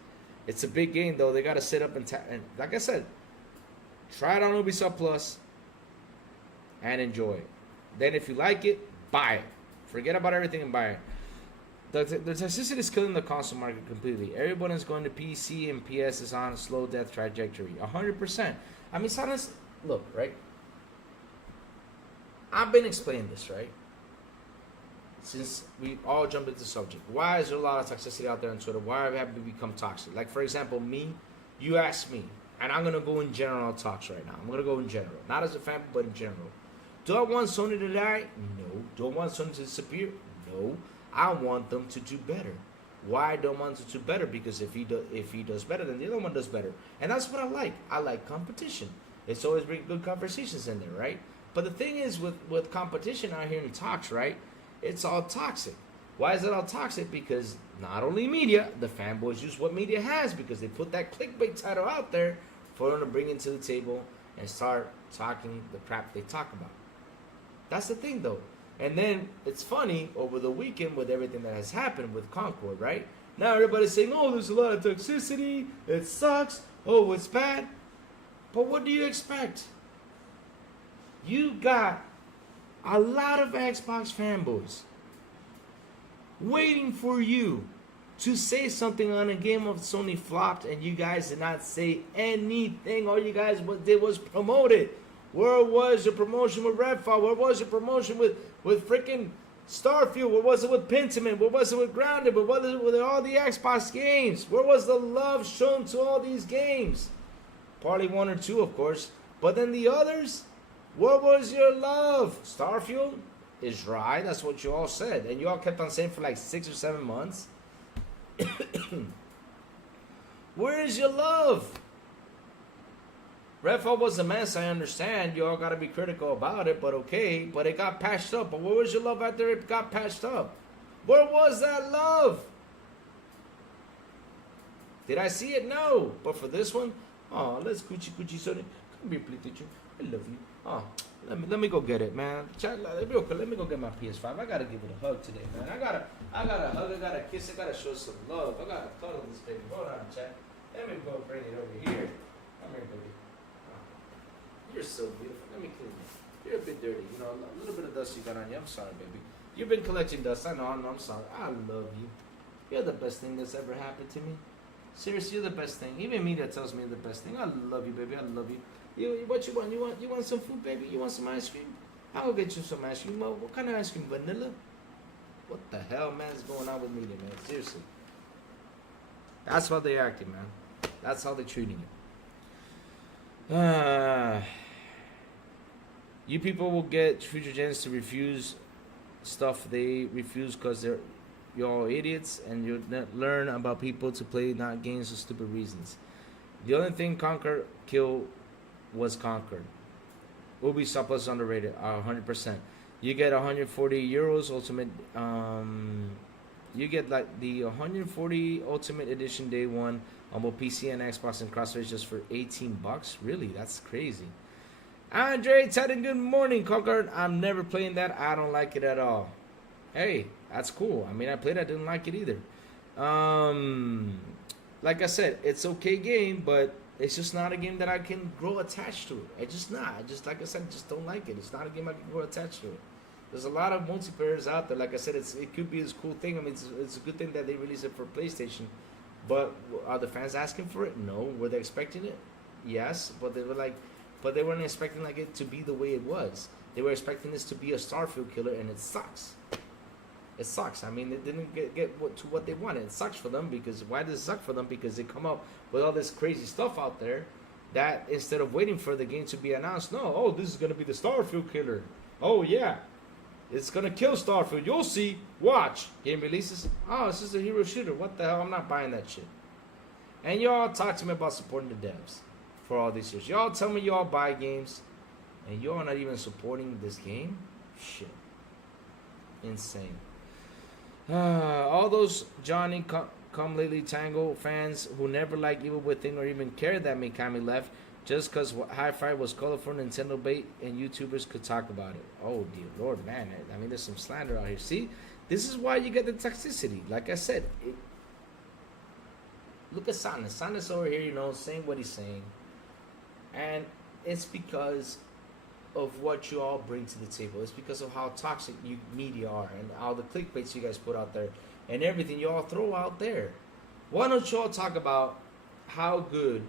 It's a big game though. They gotta sit up and like I said, try it on Ubisoft Plus and enjoy it. Then if you like it, buy it. Forget about everything and buy it. The toxicity is killing the console market completely. Everyone is going to PC and PS is on a slow death trajectory. 100%. I mean, Silence, look, right? I've been explaining this, right? Since we all jumped into the subject. Why is there a lot of toxicity out there on Twitter? Why have we become toxic? Like, for example, me, you ask me, and I'm going to go in general talks right now. I'm going to go in general. Not as a fan, but in general. Do I want Sony to die? No. Do I want Sony to disappear? No. I want them to do better. Why I don't want them to do better? Because if he does better, then the other one does better. And that's what I like. I like competition. It's always bring good conversations in there, right? But the thing is with competition out here in talks, right? It's all toxic. Why is it all toxic? Because not only media, the fanboys use what media has because they put that clickbait title out there for them to bring it to the table and start talking the crap they talk about. That's the thing, though. And then it's funny over the weekend with everything that has happened with Concord, right? Now everybody's saying, oh, there's a lot of toxicity. It sucks. Oh, it's bad. But what do you expect? You got a lot of Xbox fanboys waiting for you to say something on a game of Sony flopped and you guys did not say anything. All you guys did was promote it. Where was your promotion with Redfall? Where was your promotion with freaking Starfield? Where was it with Pentiment? Where was it with Grounded? Where was it with all the Xbox games? Where was the love shown to all these games? Partly one or two, of course. But then the others, where was your love? Starfield is dry. That's what you all said. And you all kept on saying for like 6 or 7 months. Where is your love? Redfall was a mess, I understand. You all got to be critical about it, but okay. But it got patched up. But where was your love after it got patched up? Where was that love? Did I see it? No. But for this one, oh, let's coochie Sony. Come here, please, teacher. I love you. Oh, let me go get it, man. Chat, real quick, let me go get my PS5. I gotta give it a hug today, man. I gotta hug. I gotta kiss. I gotta show some love. I gotta cuddle this baby. Hold on, chat. Let me go bring it over here. Come here, baby. You're so beautiful. Let me clean you. You're a bit dirty. You know, a little bit of dust you got on you. I'm sorry, baby. You've been collecting dust. I know. I'm sorry. I love you. You're the best thing that's ever happened to me. Seriously, you're the best thing. Even me that tells me you're the best thing. I love you, baby. I love you. What you want? You want some food, baby? You want some ice cream? I'll get you some ice cream. What kind of ice cream? Vanilla? What the hell, man, is going on with media, man? Seriously. That's how they're acting, man. That's how they're treating it. You people will get future gens to refuse stuff they refuse because you're all idiots, and you learn about people to play not games for stupid reasons. The only thing Concord killed was Concord. Ubisoft Plus underrated, 100%. You get 140 euros ultimate. You get like the 140 ultimate edition day one on both PC and Xbox and crossface just for $18. Really, that's crazy. Andre Titan, good morning, Concord. I'm never playing that. I don't like it at all. Hey, that's cool. I mean, I played it. I didn't like it either. Like I said, it's okay game, but it's just not a game that I can grow attached to it. It's just not. I just, like I said, just don't like it. It's not a game I can grow attached to it. There's a lot of multiplayers out there. Like I said, it could be this cool thing. I mean, it's a good thing that they released it for PlayStation. But are the fans asking for it? No. Were they expecting it? Yes. But they weren't expecting like it to be the way it was. They were expecting this to be a Starfield killer, and it sucks. It sucks. I mean, it didn't get to what they wanted. It sucks for them because why does it suck for them? Because they come up with all this crazy stuff out there that instead of waiting for the game to be announced, no, oh, this is going to be the Starfield killer. Oh, yeah. It's going to kill Starfield. You'll see. Watch. Game releases. Oh, it's just a hero shooter. What the hell? I'm not buying that shit. And y'all talk to me about supporting the devs for all these years. Y'all tell me y'all buy games and y'all not even supporting this game? Shit. Insane. All those Johnny Come Lately Tango fans who never liked Evil Within or even cared that Mikami left just because Hi-Fi was colorful Nintendo bait and YouTubers could talk about it. Oh, dear Lord, man. I mean, there's some slander out here. See, this is why you get the toxicity. Like I said, look at Sanas. Sanas over here, saying what he's saying. And it's because of what you all bring to the table. It's because of how toxic you media are and all the clickbaits you guys put out there and everything you all throw out there. Why don't you all talk about how good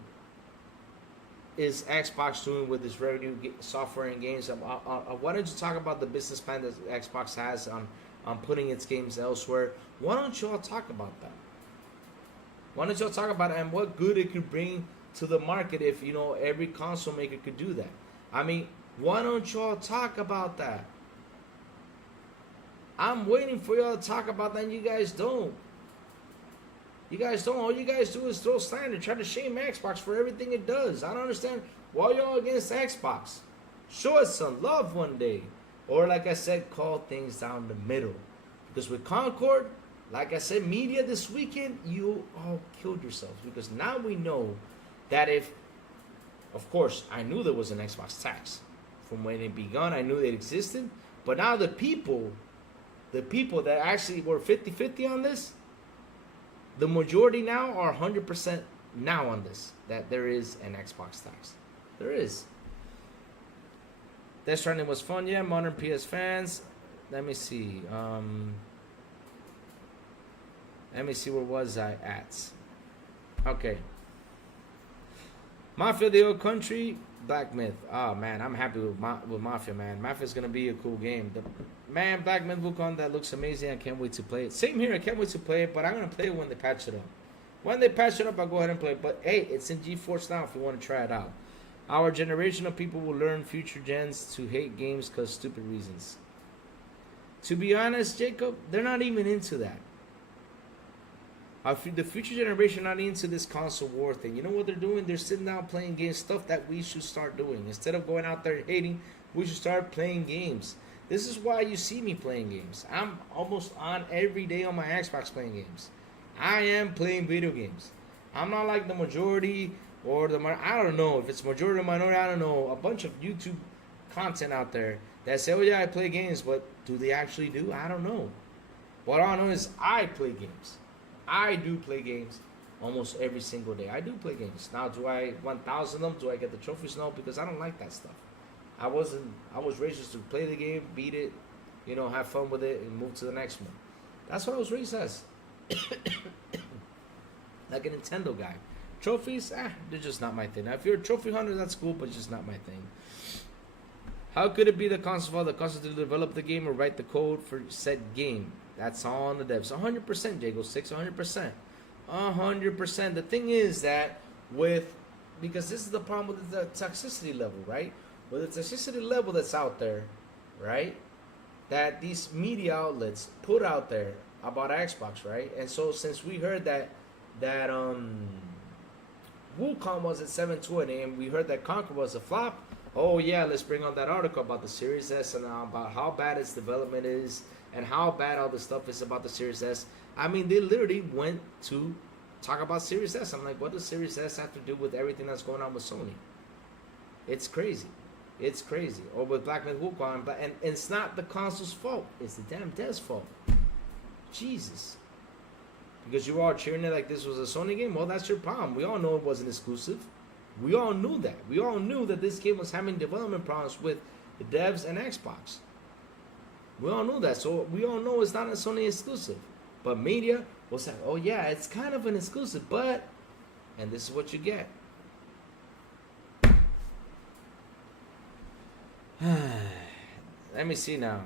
is Xbox doing with its revenue software and games? Why don't you talk about the business plan that Xbox has on putting its games elsewhere? Why don't you all talk about that? Why don't you all talk about it and what good it could bring to the market if every console maker could do that? I mean, why don't y'all talk about that? I'm waiting for y'all to talk about that and you guys don't. You guys don't. All you guys do is throw slander, try to shame Xbox for everything it does. I don't understand why y'all against Xbox. Show us some love one day. Or like I said, call things down the middle. Because with Concord, like I said, media this weekend, you all killed yourselves. Because now we know that of course, I knew there was an Xbox tax. From when it began, I knew it existed. But now the people that actually were 50-50 on this, the majority now are 100% now on this, that there is an Xbox tax. There is. Death Stranding was fun, yeah. Modern PS fans. Let me see. Let me see, where was I at? Okay. Mafia the Old Country, Black Myth. Oh, man, I'm happy with Mafia, man. Mafia's going to be a cool game. Man, Black Myth Wukong, that looks amazing. I can't wait to play it. Same here, I can't wait to play it, but I'm going to play it when they patch it up. When they patch it up, I'll go ahead and play it. But, hey, it's in GeForce now if you want to try it out. Our generation of people will learn future gens to hate games because stupid reasons. To be honest, Jacob, they're not even into that. The future generation not into this console war thing. You know what they're doing? They're sitting down playing games, stuff that we should start doing. Instead of going out there hating, we should start playing games. This is why you see me playing games. I'm almost on every day on my Xbox playing games. I am playing video games. I'm not like the majority or I don't know if it's majority or minority. I don't know. A bunch of YouTube content out there that say, oh yeah, I play games, but do they actually do? I don't know. What I know is I play games. I do play games almost every single day. I do play games. Now, do I 1,000 them? Do I get the trophies? No, because I don't like that stuff. I was raised just to play the game, beat it, have fun with it, and move to the next one. That's what I was raised as. Like a Nintendo guy. Trophies, they're just not my thing. Now, if you're a trophy hunter, that's cool, but just not my thing. How could it be the console for the console to develop the game or write the code for said game? That's all on the devs. 100%, Jago 6, 100%. 100%. The thing is that because this is the problem with the toxicity level, right? With the toxicity level that's out there, right? That these media outlets put out there about Xbox, right? And so since we heard that Wukong was at 720 and we heard that Concord was a flop, oh yeah, let's bring on that article about the Series S and about how bad its development is and how bad all the stuff is about the Series S. I mean, they literally went to talk about Series S. I'm like, what does Series S have to do with everything that's going on with Sony? It's crazy. It's crazy. Or with Black Myth Wukong, and it's not the console's fault. It's the damn dev's fault. Jesus. Because you were all cheering it like this was a Sony game? Well, that's your problem. We all know it wasn't exclusive. We all knew that. We all knew that this game was having development problems with the devs and Xbox. We all knew that. So we all know it's not a Sony exclusive. But media was like, oh yeah, it's kind of an exclusive, but... And this is what you get. Let me see now.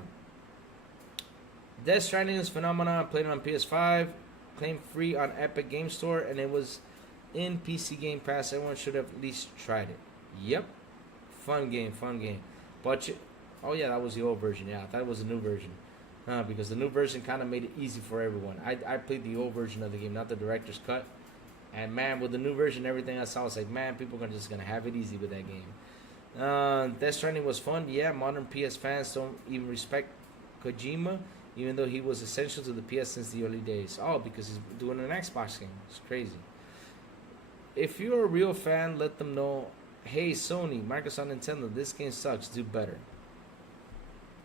Death Stranding is phenomenal. I played it on PS5. Claimed free on Epic Game Store. And it was in PC Game Pass. Everyone should have at least tried it. Yep. Fun game. But oh yeah, that was the old version. Yeah, I thought it was a new version. Because the new version kind of made it easy for everyone. I played the old version of the game, not the director's cut. And man, with the new version, everything I saw, I was like, man, people are just going to have it easy with that game. Death Stranding was fun. Yeah, modern PS fans don't even respect Kojima, even though he was essential to the PS since the early days. Oh, because he's doing an Xbox game. It's crazy. If you're a real fan, let them know, hey, Sony, Microsoft, Nintendo, this game sucks. Do better.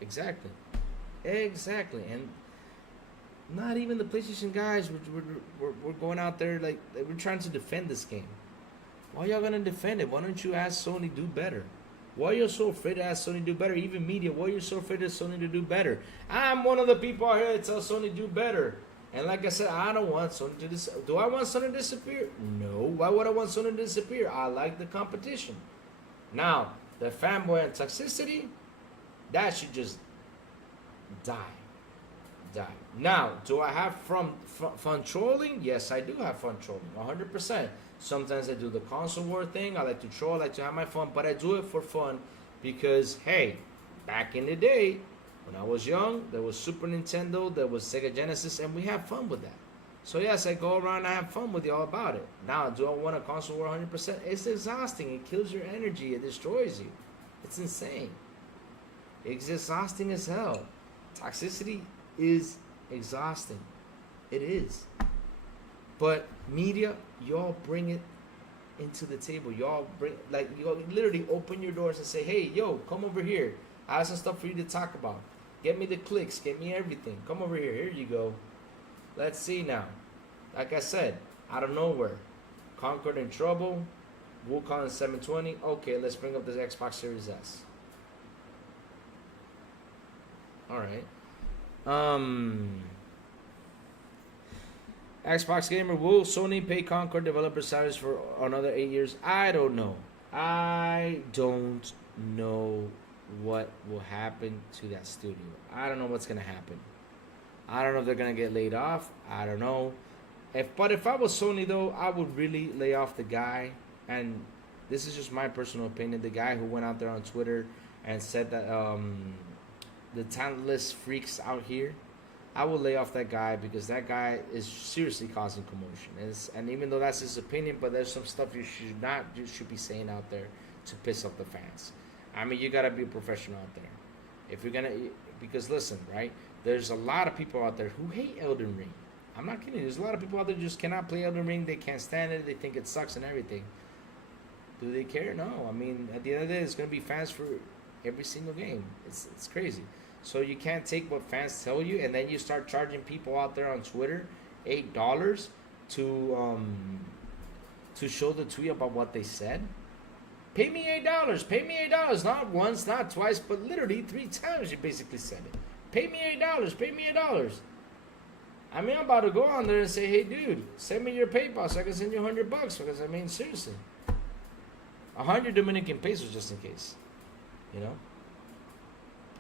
Exactly. And not even the PlayStation guys. We're going out there like we're trying to defend this game. Why y'all gonna defend it? Why don't you ask Sony do better? Why are you so afraid to ask Sony do better? Even media, why are you so afraid of Sony to do better? I'm one of the people out here that tell Sony do better. And like I said, I don't want Sony to disappear. Do I want Sony to disappear? No. Why would I want Sony to disappear? I like the competition. Now, the fanboy and toxicity, that should just die. Now, do I have fun trolling? Yes, I do have fun trolling, 100%. Sometimes I do the console war thing. I like to troll, I like to have my fun, but I do it for fun because, hey, back in the day, when I was young, there was Super Nintendo, there was Sega Genesis, and we have fun with that. So yes, I go around and I have fun with y'all about it. Now, do I want a console war 100%? It's exhausting. It kills your energy. It destroys you. It's insane. It's exhausting as hell. Toxicity is exhausting. It is. But media, y'all bring it into the table. Y'all bring, like, you literally open your doors and say, hey, yo, come over here. I have some stuff for you to talk about. Get me the clicks. Get me everything. Come over here. Here you go. Let's see now. Like I said, out of nowhere, Concord in trouble. Wukong 720. Okay, let's bring up the Xbox Series S. All right. Xbox Gamer, will Sony pay Concord developer salaries for another 8 years? I don't know. I don't know what will happen to that studio. I don't know what's going to happen. I don't know if they're going to get laid off. I don't know. But if I was Sony, though, I would really lay off the guy. And this is just my personal opinion. The guy who went out there on Twitter and said that the talentless freaks out here, I will lay off that guy because that guy is seriously causing commotion. And even though that's his opinion, but there's some stuff you should be saying out there to piss off the fans. I mean, you gotta be a professional out there. If you're gonna, because listen, right? There's a lot of people out there who hate Elden Ring. I'm not kidding. There's a lot of people out there who just cannot play Elden Ring. They can't stand it. They think it sucks and everything. Do they care? No. I mean, at the end of the day, it's gonna be fans for every single game. It's crazy. So you can't take what fans tell you and then you start charging people out there on Twitter $8 to show the tweet about what they said. Pay me $8. Pay me $8. Not once, not twice, but literally 3 times you basically said it. Pay me $8. Pay me $8. I mean, I'm about to go on there and say, hey, dude, send me your PayPal so I can send you $100 because, I mean, seriously. 100 Dominican pesos just in case. You know?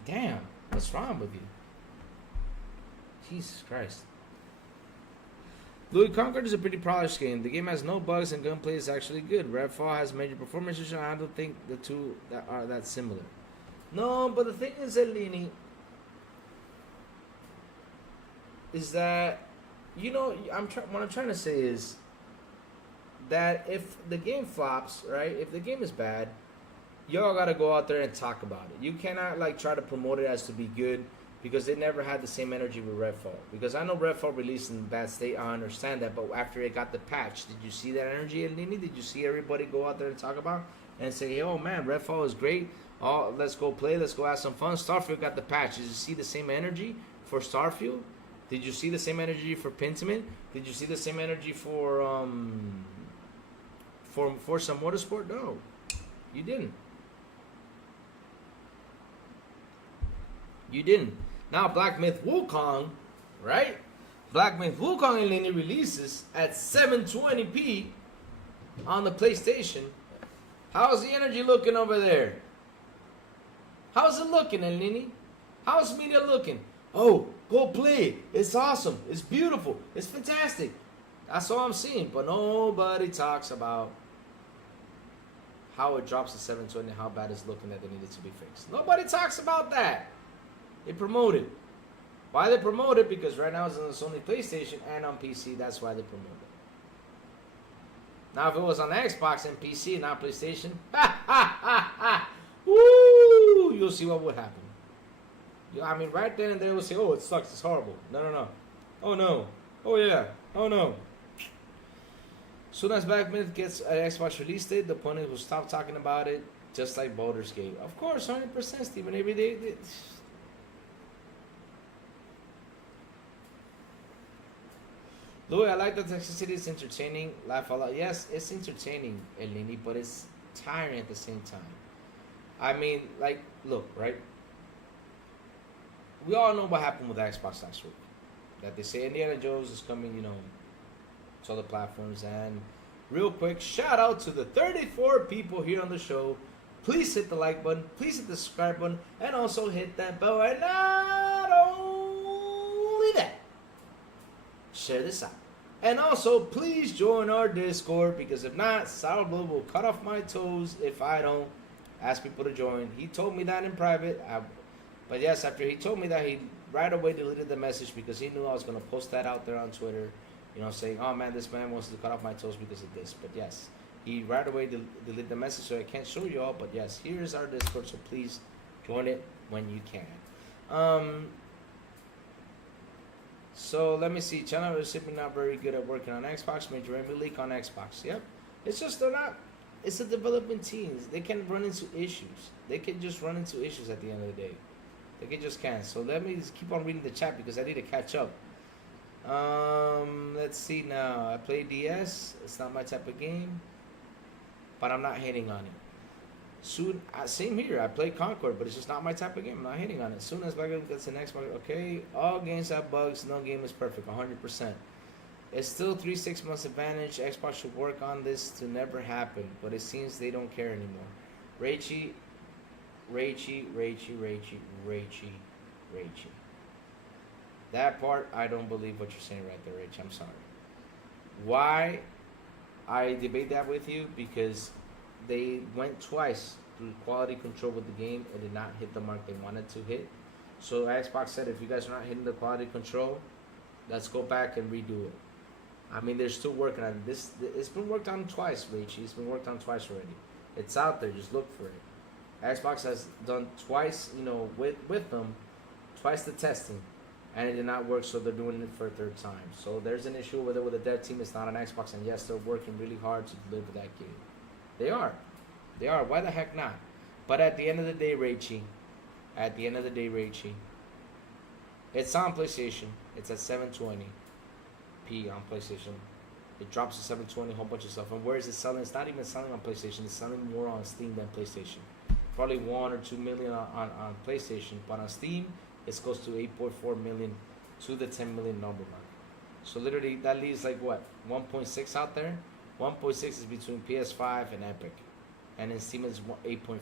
Damn. What's wrong with you? Jesus Christ. Louis Concord is a pretty polished game. The game has no bugs and gunplay is actually good. Redfall has major performance issues. I don't think the two that are that similar. No, but the thing is, Elini, is that, you know, what I'm trying to say is that if the game flops, right? If the game is bad, y'all gotta go out there and talk about it. You cannot like try to promote it as to be good because they never had the same energy with Redfall. Because I know Redfall released in bad state, I understand that, but after it got the patch, did you see that energy, Elnini? Did you see everybody go out there and talk about and say, oh man, Redfall is great. Oh, let's go play, let's go have some fun. Starfield got the patch. Did you see the same energy for Starfield? Did you see the same energy for Pentiment? Did you see the same energy for some Motorsport? No, you didn't. You didn't. Now Black Myth Wukong, right? Black Myth Wukong Eleni releases at 720p on the PlayStation. How's the energy looking over there? How's it looking, Eleni? How's media looking? Oh, go play it. It's awesome. It's beautiful. It's fantastic. That's all I'm seeing. But nobody talks about how it drops to 720, how bad it's looking that they needed to be fixed. Nobody talks about that. They promote it. Why they promote it? Because right now it's on the Sony PlayStation and on PC. That's why they promote it. Now if it was on Xbox and PC and not PlayStation, woo, you'll see what would happen. I mean, right then and there will say, oh, it sucks, it's horrible. No. Oh no. Oh yeah. Oh no. Soon as Black Myth gets an Xbox release date, the opponent will stop talking about it, just like Baldur's Gate. Of course, 100%, Steven. Every day. Louis, I like that toxicity is entertaining. Laugh a lot. Yes, it's entertaining, Eleni, but it's tiring at the same time. I mean, like, look, right? We all know what happened with Xbox last week. That they say Indiana Jones is coming, you know, to other platforms. And real quick, shout out to the 34 people here on the show. Please hit the like button. Please hit the subscribe button. And also hit that bell. And not only that, share this out. And also, please join our Discord, because if not, Sourblow will cut off my toes if I don't ask people to join. He told me that in private. But yes, after he told me that, he right away deleted the message because he knew I was going to post that out there on Twitter, you know, saying, oh man, this man wants to cut off my toes because of this. But yes, he right away deleted the message, so I can't show you all. But yes, here's our Discord, so please join it when you can. So let me see. Channel recipient not very good at working on Xbox. Major Remy leak on Xbox. Yep. It's just they're not. It's a development team. They can run into issues. They can just run into issues at the end of the day. They can just can't. So let me just keep on reading the chat because I need to catch up. Let's see now. I play DS. It's not my type of game, but I'm not hating on it. Soon, same here. I play Concord, but it's just not my type of game. I'm not hating on it. Soon as Black gets the next one, okay. All games have bugs. No game is perfect. 100%. It's still 3-6 months advantage. Xbox should work on this to never happen, but it seems they don't care anymore. Raichi. That part, I don't believe what you're saying right there, Raichi. I'm sorry. Why I debate that with you? Because they went twice through quality control with the game and did not hit the mark they wanted to hit. So Xbox said, if you guys are not hitting the quality control, let's go back and redo it. I mean, they're still working on it. It's been worked on twice, Raichi. It's been worked on twice already. It's out there. Just look for it. Xbox has done twice, you know, with them, twice the testing, and it did not work, so they're doing it for a third time. So there's an issue with the dev team. It's not on Xbox, and yes, they're working really hard to deliver that game. They are. Why the heck not? But at the end of the day, Raichi, it's on PlayStation. It's at 720p on PlayStation. It drops to 720, a whole bunch of stuff. And where is it selling? It's not even selling on PlayStation. It's selling more on Steam than PlayStation. Probably 1 or 2 million on PlayStation, but on Steam, it goes to 8.4 million to the 10 million number mark. So literally, that leaves like what, 1.6 out there? 1.6 is between PS5 and Epic, and in Steam it's 8.4,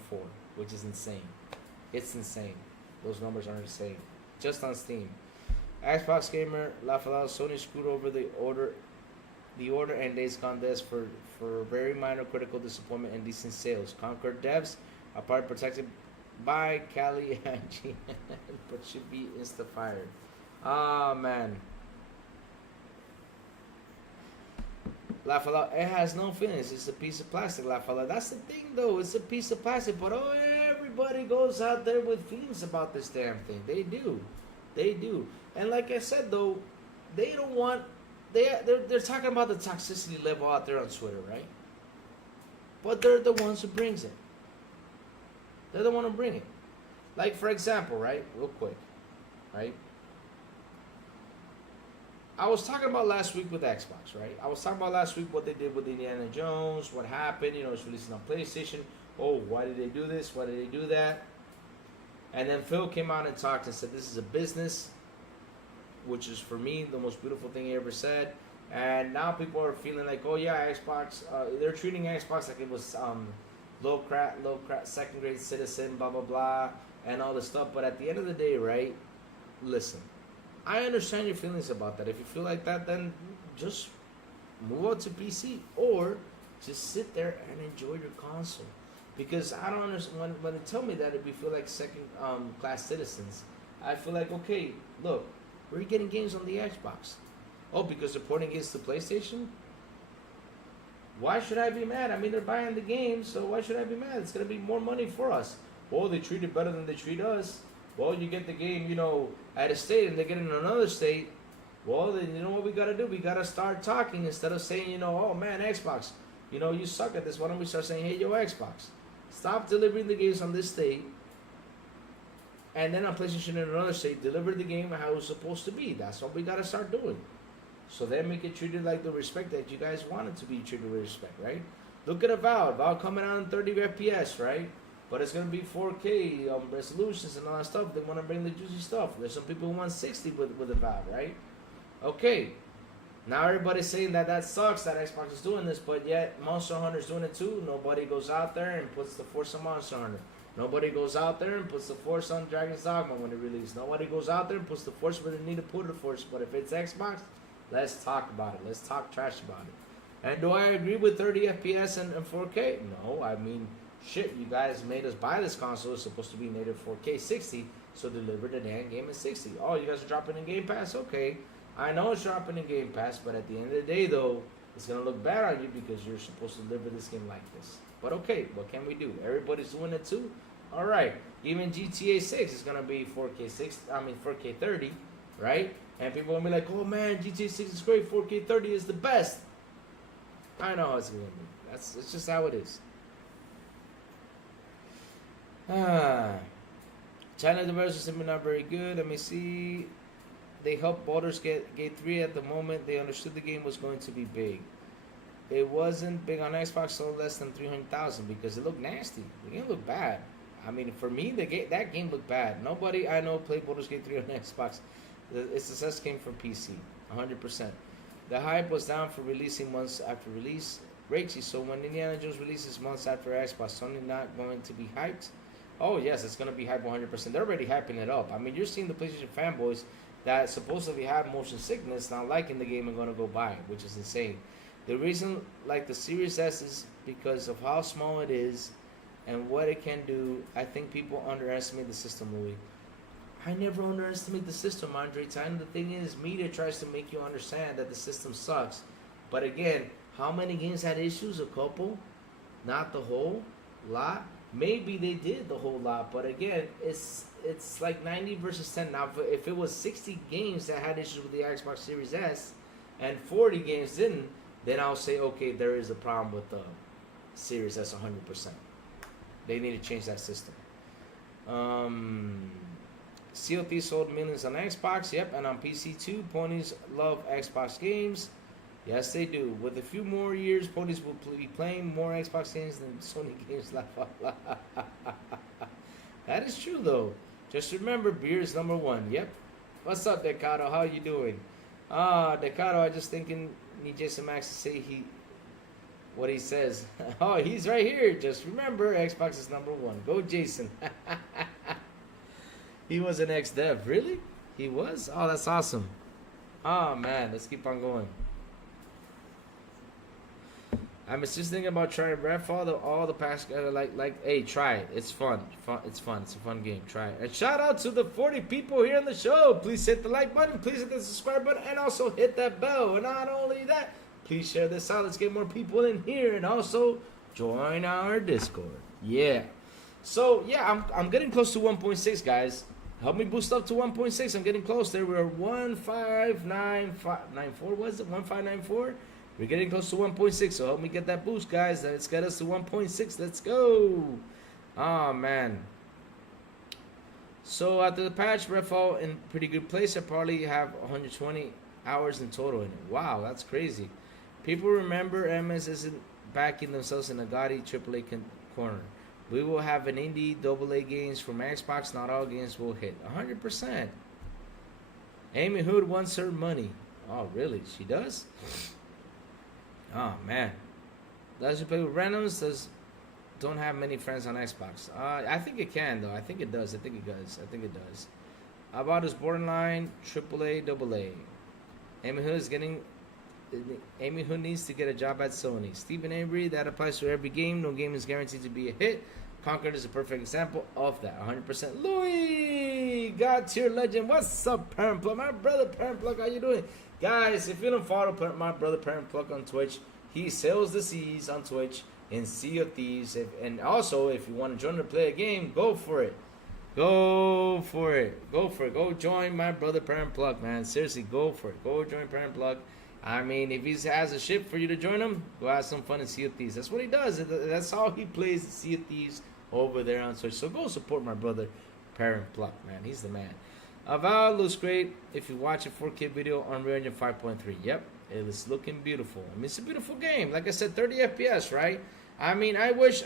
which is insane. It's insane. Those numbers are insane. Just on Steam. Xbox Gamer, laugh aloud. Sony screwed over the order and Days Gone Death for very minor critical disappointment and decent sales. Concord devs are part protected by Cali and but should be insta-fired. Ah, man. Laugh aloud. It has no feelings. It's a piece of plastic. Laugh aloud. That's the thing, though. It's a piece of plastic. But everybody goes out there with feelings about this damn thing. They do. They do. And like I said, though, they don't want. They're talking about the toxicity level out there on Twitter, right? But they're the ones who brings it. They're the one who bring it. Like, for example, right? Real quick, right? I was talking about last week with Xbox, right? I was talking about last week what they did with Indiana Jones, what happened, you know, it's releasing on PlayStation. Oh, why did they do this? Why did they do that? And then Phil came out and talked and said, this is a business, which is, for me, the most beautiful thing he ever said. And now people are feeling like, oh, yeah, Xbox, they're treating Xbox like it was low crap, second-grade citizen, blah, blah, blah, and all this stuff. But at the end of the day, right, listen. I understand your feelings about that. If you feel like that, then just move on to PC or just sit there and enjoy your console. Because I don't understand when they tell me that if we feel like second class citizens, I feel like, okay, look, we're getting games on the Xbox. Oh, because they're porting games to PlayStation? Why should I be mad? I mean, they're buying the game, so why should I be mad? It's going to be more money for us. Oh, they treat it better than they treat us. Well, you get the game, you know, at a state and they get it in another state. Well, then you know what we got to do? We got to start talking instead of saying, you know, oh, man, Xbox, you know, you suck at this. Why don't we start saying, hey, yo, Xbox, stop delivering the games on this state. And then on PlayStation in another state, deliver the game how it's supposed to be. That's what we got to start doing. So then make it treated like the respect that you guys want it to be treated with respect, right? Look at Avowed. Valve coming out in 30 FPS, right? But it's going to be 4K resolutions and all that stuff. They want to bring the juicy stuff. There's some people who want 60 with Avowed, right? Okay. Now everybody's saying that that sucks that Xbox is doing this, but yet Monster Hunter's doing it too. Nobody goes out there and puts the force on Monster Hunter. Nobody goes out there and puts the force on Dragon's Dogma when it released. Nobody goes out there and puts the force where they need to put the force. But if it's Xbox, let's talk about it. Let's talk trash about it. And do I agree with 30 FPS and 4K? No, I mean, shit, you guys made us buy this console. It's supposed to be native 4K 60, so deliver the damn game at 60. Oh, you guys are dropping in Game Pass? Okay. I know it's dropping in Game Pass, but at the end of the day, though, it's going to look bad on you because you're supposed to deliver this game like this. But okay, what can we do? Everybody's doing it too? All right. Even GTA 6 is going to be 4K 30, right? And people will be like, oh man, GTA 6 is great, 4K 30 is the best. I know how it's going to be. It's just how it is. China developers seem not very good. Let me see. They helped Baldur's Gate 3 at the moment. They understood the game was going to be big. It wasn't big on Xbox, so less than 300,000 because it looked nasty. The game looked bad. I mean, for me, that game looked bad. Nobody I know played Baldur's Gate 3 on Xbox. Its success came from PC, 100%. The hype was down for releasing months after release. Rachy, so when Indiana Jones releases months after Xbox, Sony not going to be hyped? Oh, yes, it's going to be hyped 100%. They're already hyping it up. I mean, you're seeing the PlayStation fanboys that supposedly have motion sickness not liking the game and going to go buy it, which is insane. The reason, like the Series S, is because of how small it is and what it can do. I think people underestimate the system, Louis. I never underestimate the system, Andre. And the thing is, media tries to make you understand that the system sucks. But again, how many games had issues? A couple? Not the whole lot? Maybe they did the whole lot, but again, it's like 90 versus 10. Now, if it was 60 games that had issues with the Xbox Series S and 40 games didn't, then I'll say, okay, there is a problem with the Series S 100%. They need to change that system. COT sold millions on Xbox, yep, and on PC too. Ponies love Xbox games. Yes, they do. With a few more years, Ponies will be playing more Xbox games than Sony games. That is true, though. Just remember, beer is number one. Yep. What's up, Decado? How you doing? Decado, I just thinking need Jason Max to say what he says. Oh, he's right here. Just remember, Xbox is number one. Go, Jason. He was an ex-dev. Really? He was? Oh, that's awesome. Oh, man. Let's keep on going. I'm just thinking about trying Redfall. All the past hey, try it. It's fun. It's fun. It's a fun game. Try it. And shout out to the 40 people here on the show. Please hit the like button. Please hit the subscribe button, and also hit that bell. And not only that, Please share this out. Let's get more people in here, and also join our Discord. Yeah. So yeah, I'm getting close to 1.6, guys. Help me boost up to 1.6. I'm getting close there. We're 1594. Was it 1594? We're getting close to 1.6. So help me get that boost, guys. Let's get us to 1.6. Let's go. Oh man. So after the patch, Redfall in pretty good place. I probably have 120 hours in total in it. Wow, that's crazy. People remember MS isn't backing themselves in a gaudy AAA corner. We will have an indie AA games from Xbox. Not all games will hit. 100%. Amy Hood wants her money. Oh, really? She does? Oh, man. Does she play with randoms? Don't have many friends on Xbox. I think it can, though. I think it does. I think it does. About his borderline AAA AA. Amy Hood needs to get a job at Sony. Stephen Avery, that applies to every game. No game is guaranteed to be a hit. Concord is a perfect example of that. 100%. Louis, God tier legend. What's up, Parent Plug? My brother Parent Plug, how you doing? Guys, if you don't follow my brother Parent Plug on Twitch, he sells the C's on Twitch in Sea of Thieves. And also, if you want to join to play a game, go for it. Go for it. Go join my brother Parent Plug, man. Seriously, go for it. Go join Parent Plug. I mean, if he has a ship for you to join him, go have some fun in Sea of Thieves. That's what he does. That's how he plays Sea of Thieves over there on Twitch. So go support my brother, Parent Pluck, man. He's the man. Val looks great if you watch a 4K video on Unreal Engine 5.3. Yep, it is looking beautiful. I mean, it's a beautiful game. Like I said, 30 FPS, right? I mean, I wish.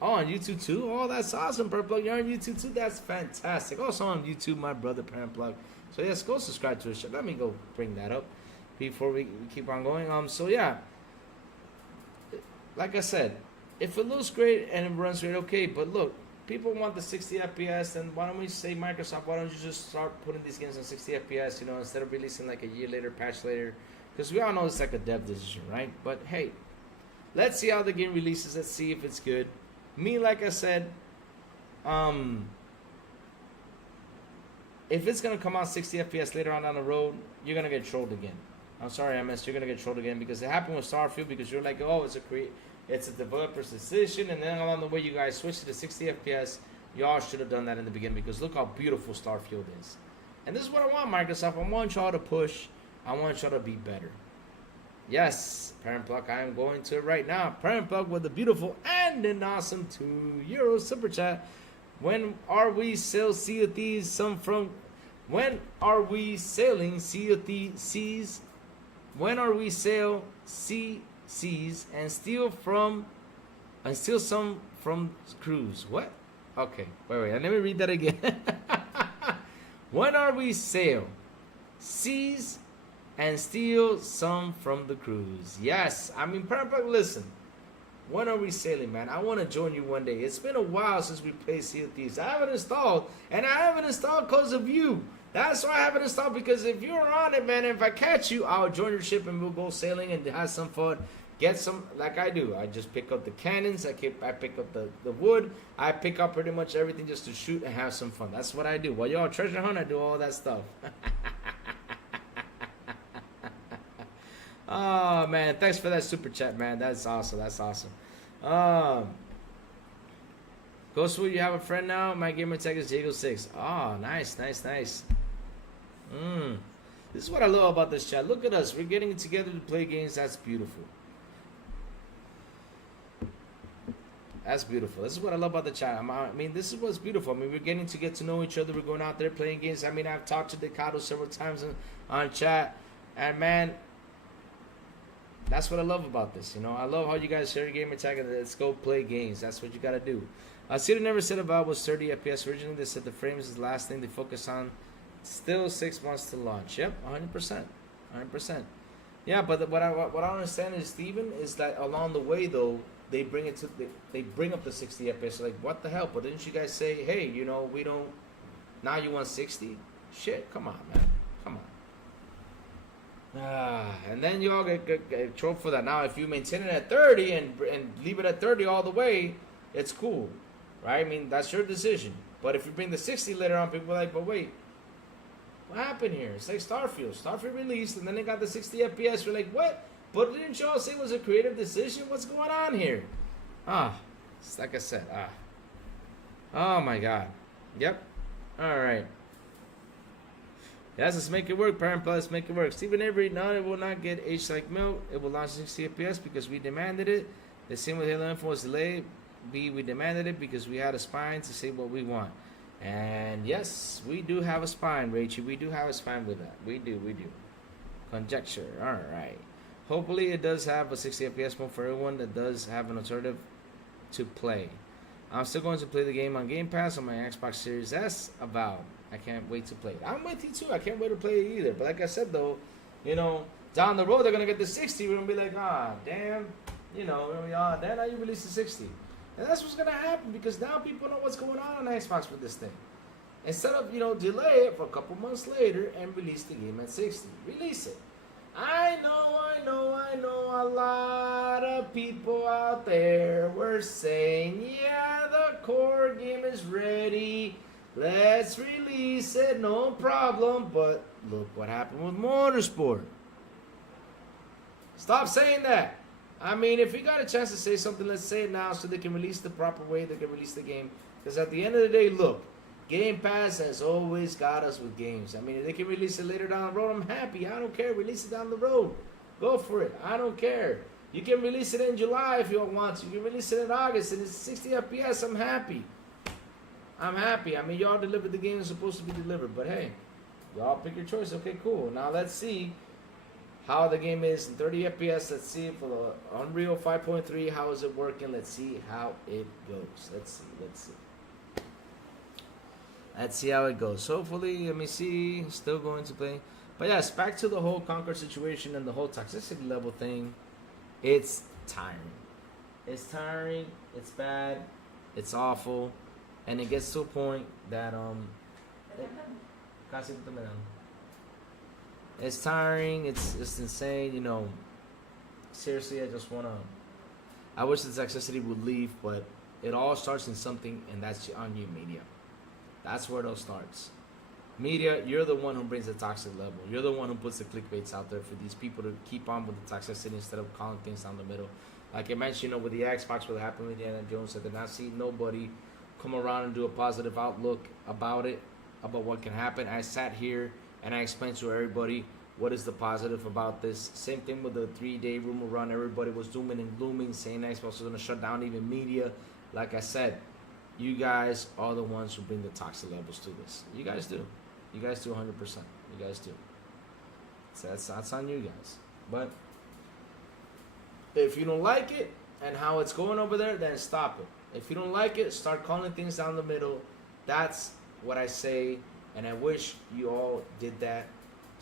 Oh, on YouTube too? Oh, that's awesome, Parent Plug. You're on YouTube too? That's fantastic. Also on YouTube, my brother, Parent Plug. So yes, go subscribe to his show. Let me go bring that up before we keep on going. So yeah, like I said, if it looks great and it runs great, okay. But look, people want the 60 FPS, and why don't we say Microsoft? Why don't you just start putting these games on 60 FPS? You know, instead of releasing like a year later, patch later, because we all know it's like a dev decision, right? But hey, let's see how the game releases. Let's see if it's good. Me, like I said, if it's gonna come out 60 FPS later on down the road, you're gonna get trolled again. I'm sorry, MS, you're gonna get trolled again because it happened with Starfield because you're like, oh, it's a developer's decision, and then along the way you guys switched to the 60 FPS. Y'all should have done that in the beginning because look how beautiful Starfield is. And this is what I want, Microsoft. I want y'all to push. I want y'all to be better. Yes, Parent Plug, I am going to it right now. Parent Plug with a beautiful and an awesome €2 super chat. When are we sell Sea of Thieves? When are we selling Sea of Thieves? When are we sell seas and steal some from crews? What? Okay, wait. Let me read that again. When are we sell seas and steal some from the crews? Yes, I mean, Parent, listen. When are we sailing, man? I want to join you one day. It's been a while since we played Sea of Thieves. I haven't installed, and I haven't installed because of you. That's why I haven't installed, because if you're on it, man, if I catch you, I'll join your ship and we'll go sailing and have some fun. Get some, like I do. I just pick up the cannons. I pick up the wood. I pick up pretty much everything just to shoot and have some fun. That's what I do. While y'all treasure hunt, I do all that stuff. Oh, man. Thanks for that super chat, man. That's awesome. Ghost, will you have a friend now? My gamer tag is Jago6. Oh, nice. This is what I love about this chat. Look at us. We're getting together to play games. That's beautiful. This is what I love about the chat. I mean, this is what's beautiful. I mean, we're getting to get to know each other. We're going out there playing games. I mean, I've talked to Decado several times on chat. And, man, that's what I love about this. You know, I love how you guys share your gamer tag and let's go play games. That's what you got to do. Cedar never said about was 30 FPS originally. They said the frames is the last thing they focus on. Still 6 months to launch. Yep, 100%. Yeah, but what I understand is, Steven, is that along the way, though, they bring up the 60 FPS. Like, what the hell? But didn't you guys say, hey, you know, we don't, now you want 60? Shit, come on, man. Come on. And then you all get trolled for that. Now, if you maintain it at 30 and leave it at 30 all the way, it's cool, right? I mean, that's your decision. But if you bring the 60 later on, people are like, but wait, What happened here? It's like Starfield. Starfield released, and then they got the 60 FPS. We're like, what? But didn't y'all say it was a creative decision? What's going on here? It's like I said, Oh my god. Yep. Alright. Yes, let's make it work. Parent Plus, make it work. Stephen Avery, no, it will not get aged like milk. It will launch 60 FPS because we demanded it. The same with Halo Info was delayed. B, we demanded it because we had a spine to say what we want. And yes, we do have a spine, Rachel. We do have a spine with that. We do. Conjecture. Alright. Hopefully it does have a 60 FPS mode for everyone that does have an alternative to play. I'm still going to play the game on Game Pass on my Xbox Series S. Avowed. I can't wait to play it. I'm with you too. I can't wait to play it either. But like I said though, you know, down the road they're gonna get the 60. We're gonna be like, damn, you know, we're gonna be, damn, now you released the 60. And that's what's gonna happen because now people know what's going on Xbox with this thing. Instead of, you know, delay it for a couple months later and release the game at 60. Release it. I know a lot of people out there were saying, yeah, the core game is ready. Let's release it, no problem. But look what happened with Motorsport. Stop saying that. I mean, if we got a chance to say something, let's say it now so they can release the proper way they can release the game. Because at the end of the day, look, Game Pass has always got us with games. I mean, if they can release it later down the road, I'm happy. I don't care. Release it down the road. Go for it. I don't care. You can release it in July if you want to. You can release it in August and it's 60 FPS. I'm happy. I'm happy. I mean, y'all delivered the game that's supposed to be delivered. But hey, y'all pick your choice. Okay, cool. Now let's see how the game is in 30 FPS. Let's see for the Unreal 5.3. How is it working? Let's see how it goes. Let's see how it goes. Hopefully, let me see. Still going to play. But yes, back to the whole Concord situation and the whole toxicity level thing. It's tiring. It's tiring. It's bad. It's awful. And it gets to a point that it's tiring. It's insane. You know, seriously, I wish the toxicity would leave, but it all starts in something, and that's on you, media. That's where it all starts. Media, you're the one who brings the toxic level. You're the one who puts the clickbaits out there for these people to keep on with the toxicity instead of calling things down the middle. Like I mentioned, with the Xbox, what happened with Indiana Jones, I did not see nobody come around and do a positive outlook about it, about what can happen. I sat here and I explained to everybody what is the positive about this. Same thing with the 3-day rumor run. Everybody was dooming and glooming, saying Xbox was going to shut down even media. Like I said, you guys are the ones who bring the toxic levels to this. You guys do. You guys do 100%. You guys do. So that's on you guys. But if you don't like it and how it's going over there, then stop it. If you don't like it, start calling things down the middle. That's what I say, and I wish you all did that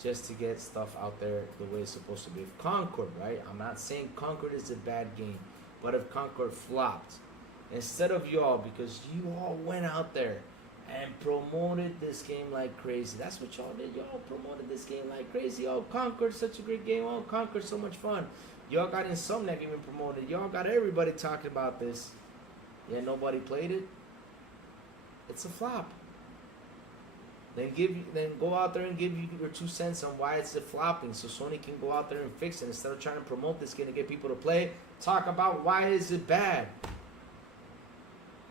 just to get stuff out there the way it's supposed to be. If Concord, right? I'm not saying Concord is a bad game, but if Concord flopped, instead of y'all, because you all went out there and promoted this game like crazy. That's what y'all did. Y'all promoted this game like crazy. Oh, Concord's such a great game. Oh, Concord's so much fun. Y'all got Insomniac even promoted. Y'all got everybody talking about this. Yeah, nobody played it. It's a flop. Then go out there and give you your 2 cents on why it's flopping, so Sony can go out there and fix it instead of trying to promote this game to get people to play. Talk about why is it bad.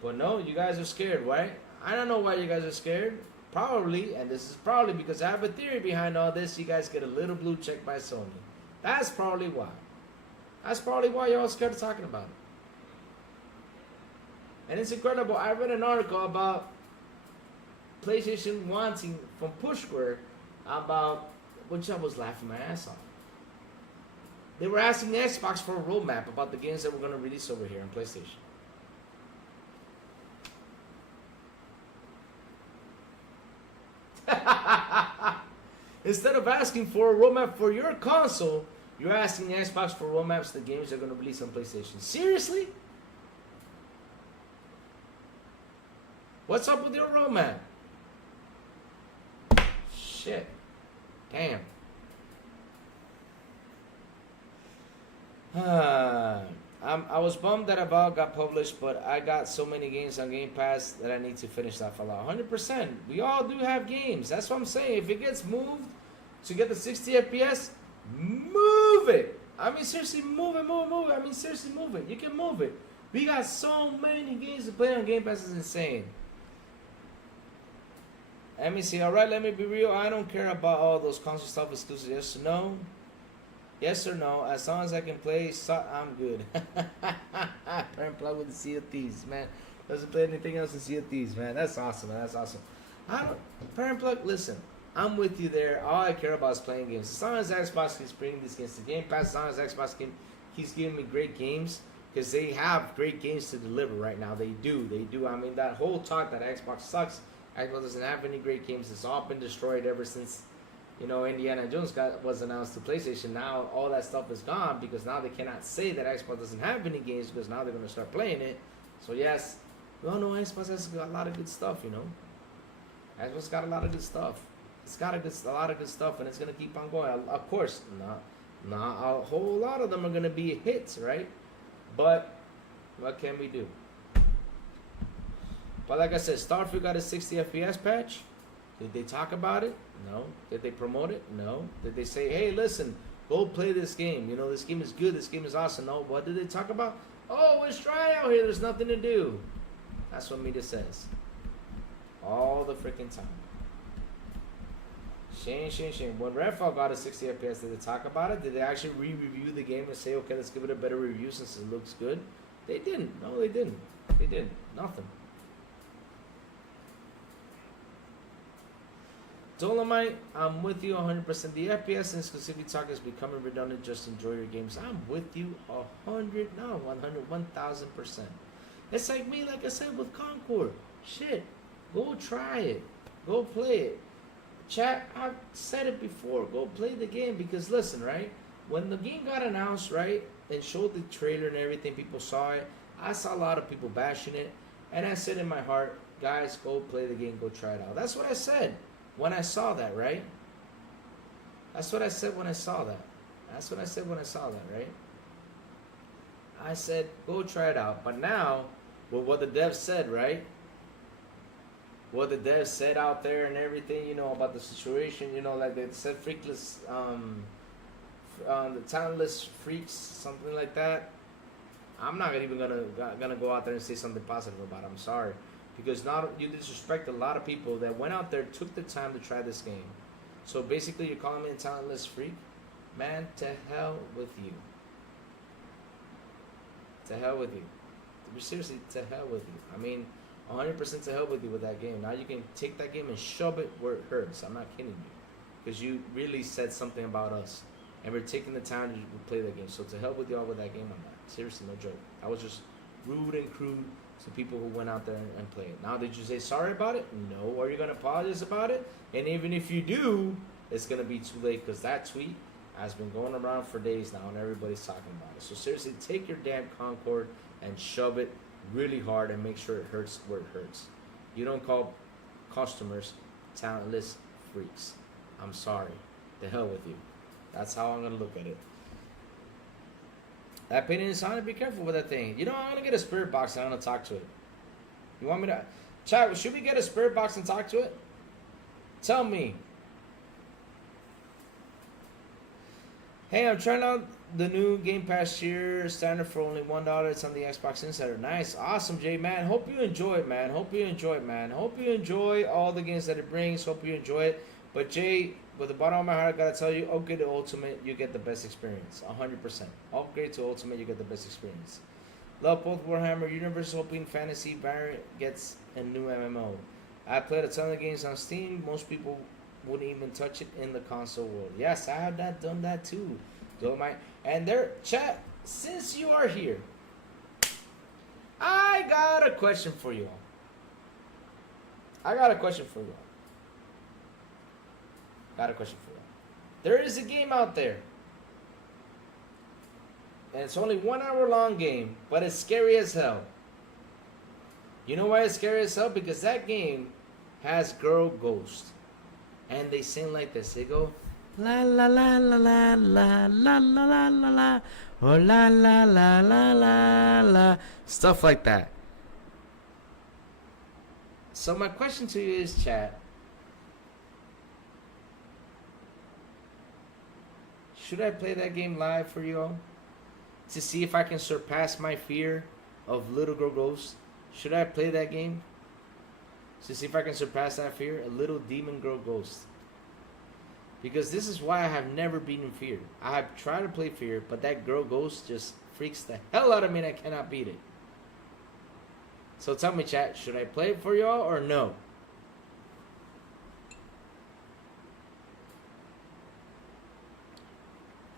But no, you guys are scared, right? I don't know why you guys are scared. Probably, and this is probably because I have a theory behind all this. You guys get a little blue check by Sony. That's probably why. That's probably why you're all scared of talking about it. And it's incredible. I read an article about PlayStation wanting from Push Square about, which I was laughing my ass off. They were asking Xbox for a roadmap about the games that we're going to release over here on PlayStation. Instead of asking for a roadmap for your console, you're asking Xbox for roadmaps to the games they're going to release on PlayStation. Seriously? What's up with your roadmap? Shit. Damn. I was bummed that Avowed got published, but I got so many games on Game Pass that I need to finish that Fallout. 100%. We all do have games. That's what I'm saying. If it gets moved to get the 60 FPS, move it. I mean, seriously, move it. I mean, seriously, move it. You can move it. We got so many games to play on Game Pass. It's insane. Let me see. All right, let me be real. I don't care about all those console stuff exclusive. Yes or no? Yes or no? As long as I can play, I'm good. Parent Plug with the Sea of Thieves, man. Doesn't play anything else in Sea of Thieves, man. That's awesome, man. That's awesome. Parent Plug, listen. I'm with you there. All I care about is playing games. As long as Xbox keeps bringing these games to Game Pass, as long as Xbox keeps giving me great games, because they have great games to deliver right now. They do. I mean, that whole talk that Xbox sucks, Xbox doesn't have any great games. It's all been destroyed ever since, Indiana Jones was announced to PlayStation. Now all that stuff is gone because now they cannot say that Xbox doesn't have any games because now they're going to start playing it. So yes, we all know Xbox has got a lot of good stuff, Xbox got a lot of good stuff. It's got a lot of good stuff, and it's going to keep on going. Of course, not a whole lot of them are going to be hits, right? But what can we do? But like I said, Starfield got a 60 FPS patch. Did they talk about it? No. Did they promote it? No. Did they say, hey, listen, go play this game. This game is good. This game is awesome. No. What did they talk about? Oh, it's dry out here. There's nothing to do. That's what media says. All the freaking time. Shame. When Redfall got a 60 FPS, did they talk about it? Did they actually re-review the game and say, okay, let's give it a better review since it looks good? They didn't. No, they didn't. They didn't. Nothing. Dolomite, I'm with you 100%. The FPS and exclusivity talk is becoming redundant. Just enjoy your games. I'm with you 100, no, 100, 1000%. It's like me, like I said, with Concord. Shit, go try it. Go play it. Chat, I've said it before. Go play the game because listen, right? When the game got announced, right, and showed the trailer and everything, people saw it. I saw a lot of people bashing it. And I said in my heart, guys, go play the game. Go try it out. That's what I said. When I saw that, right? That's what I said when I saw that. Right? I said, go try it out. But now, with what the devs said, right? What the devs said out there and everything, about the situation, like they said freakless, the talentless freaks, something like that. I'm not even gonna go out there and say something positive about it. I'm sorry. Because now you disrespect a lot of people that went out there, took the time to try this game. So basically, you're calling me a talentless freak? Man, to hell with you. To hell with you. Seriously, to hell with you. I mean, 100% to hell with you with that game. Now you can take that game and shove it where it hurts. I'm not kidding you. Because you really said something about us. And we're taking the time to play that game. So to hell with y'all with that game on that. Seriously, no joke. I was just rude and crude to people who went out there and played it. Now, did you say sorry about it? No. Are you going to apologize about it? And even if you do, it's going to be too late because that tweet has been going around for days now and everybody's talking about it. So seriously, take your damn Concord and shove it really hard and make sure it hurts where it hurts. You don't call customers talentless freaks. I'm sorry. The hell with you. That's how I'm going to look at it. That painting is on. Be careful with that thing. I'm going to get a spirit box and I'm going to talk to it. You want me to... Chat, should we get a spirit box and talk to it? Tell me. Hey, I'm trying out the new Game Pass tier standard for only $1. It's on the Xbox Insider. Nice. Awesome, Jay, man. Hope you enjoy it, man. Hope you enjoy all the games that it brings. Hope you enjoy it. But, Jay... With the bottom of my heart, I gotta tell you, upgrade to Ultimate, you get the best experience. 100%. Upgrade to Ultimate, you get the best experience. Love both Warhammer Universe, hoping Fantasy variant gets a new MMO. I played a ton of games on Steam. Most people wouldn't even touch it in the console world. Yes, I have done that too. And there, chat, since you are here, I got a question for you all. There is a game out there. And it's only 1 hour long game, but it's scary as hell. You know why it's scary as hell? Because that game has Girl Ghost. And they sing like this. They go, La la la la la la la la la la la, or la la la la la la, stuff like that. So my question to you is, chat, should I play that game live for you all to see if I can surpass my fear of little girl ghosts? Should I play that game to see if I can surpass that fear, a little demon girl ghost? Because this is why I have never beaten fear. I have tried to play fear, but that girl ghost just freaks the hell out of me and I cannot beat it. So tell me, chat, should I play it for y'all or no?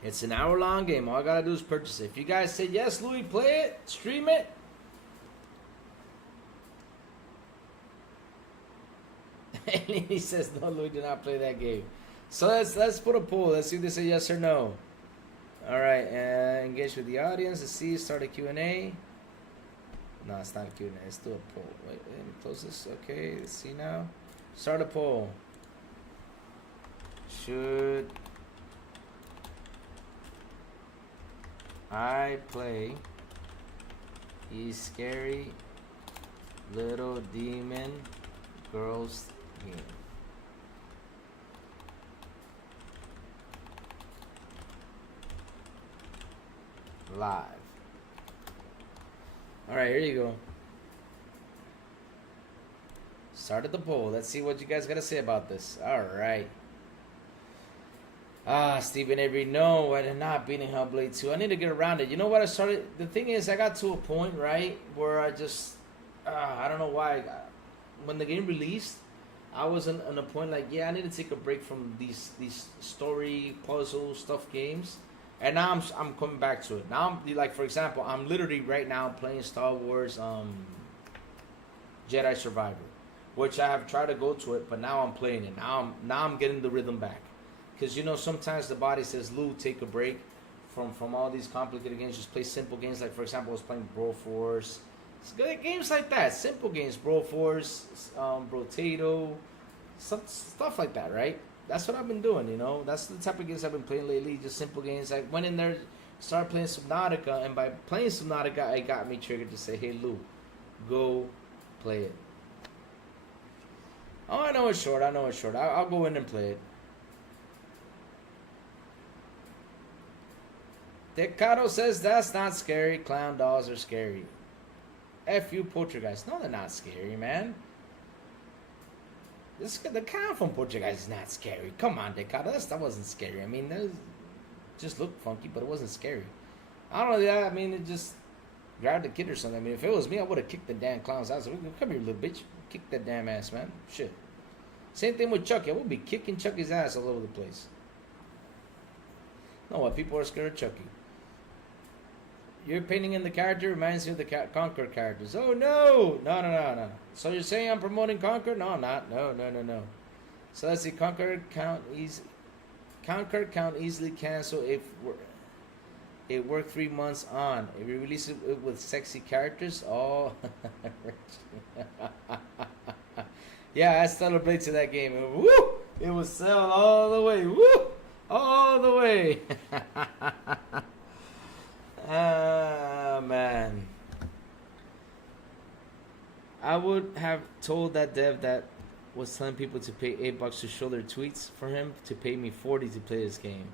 It's an hour-long game. All I gotta do is purchase it. If you guys say yes, Louis, play it, stream it. And he says, no, Louis, do not play that game. So let's put a poll. Let's see if they say yes or no. All right, engage with the audience. Let's see, start a Q&A. No, it's not a Q&A. Let's do a poll. Wait, let me close this. Okay, let's see now. Start a poll. Should I play a scary little demon girls game? Live. Alright, here you go. Started the poll. Let's see what you guys gotta say about this. Alright. Stephen Avery, no, I did not beating Hellblade 2. I need to get around it. You know what I started? The thing is, I got to a point, right, where I just, I don't know why. When the game released, I was on a point like, yeah, I need to take a break from these story, puzzle, stuff games. And now I'm coming back to it. Now, I'm, like, for example, I'm literally right now playing Star Wars Jedi Survivor, which I have tried to go to it, but now I'm playing it. Now I'm getting the rhythm back. Because, you know, sometimes the body says, Lou, take a break from all these complicated games. Just play simple games. Like, for example, I was playing Bro Force. It's good games like that. Simple games. Bro Force, Brotato, stuff like that, right? That's what I've been doing, you know. That's the type of games I've been playing lately. Just simple games. I went in there, started playing Subnautica. And by playing Subnautica, it got me triggered to say, hey, Lou, go play it. Oh, I know it's short. I'll go in and play it. Decado says that's not scary. Clown dolls are scary. F you, Poltergeist. No, they're not scary, man. The clown from Poltergeist is not scary. Come on, Decado. That wasn't scary. I mean, that just looked funky, but it wasn't scary. I don't know. Yeah, I mean, it just grabbed a kid or something. I mean, if it was me, I would have kicked the damn clown's ass. Come here, little bitch. Kick that damn ass, man. Shit. Same thing with Chucky. I would be kicking Chucky's ass all over the place. No, what? People are scared of Chucky. Your painting in the character reminds me of the Concord characters. Oh, no. No. So you're saying I'm promoting Concord? No, I'm not. No. So let's see. Concord count easily cancel if it worked 3 months on. If we release it with sexy characters, oh. Yeah, I still play to that game. Woo! It was sell all the way. Woo! All the way. Ah, man. I would have told that dev that was telling people to pay $8 to show their tweets for him to pay me $40 to play this game.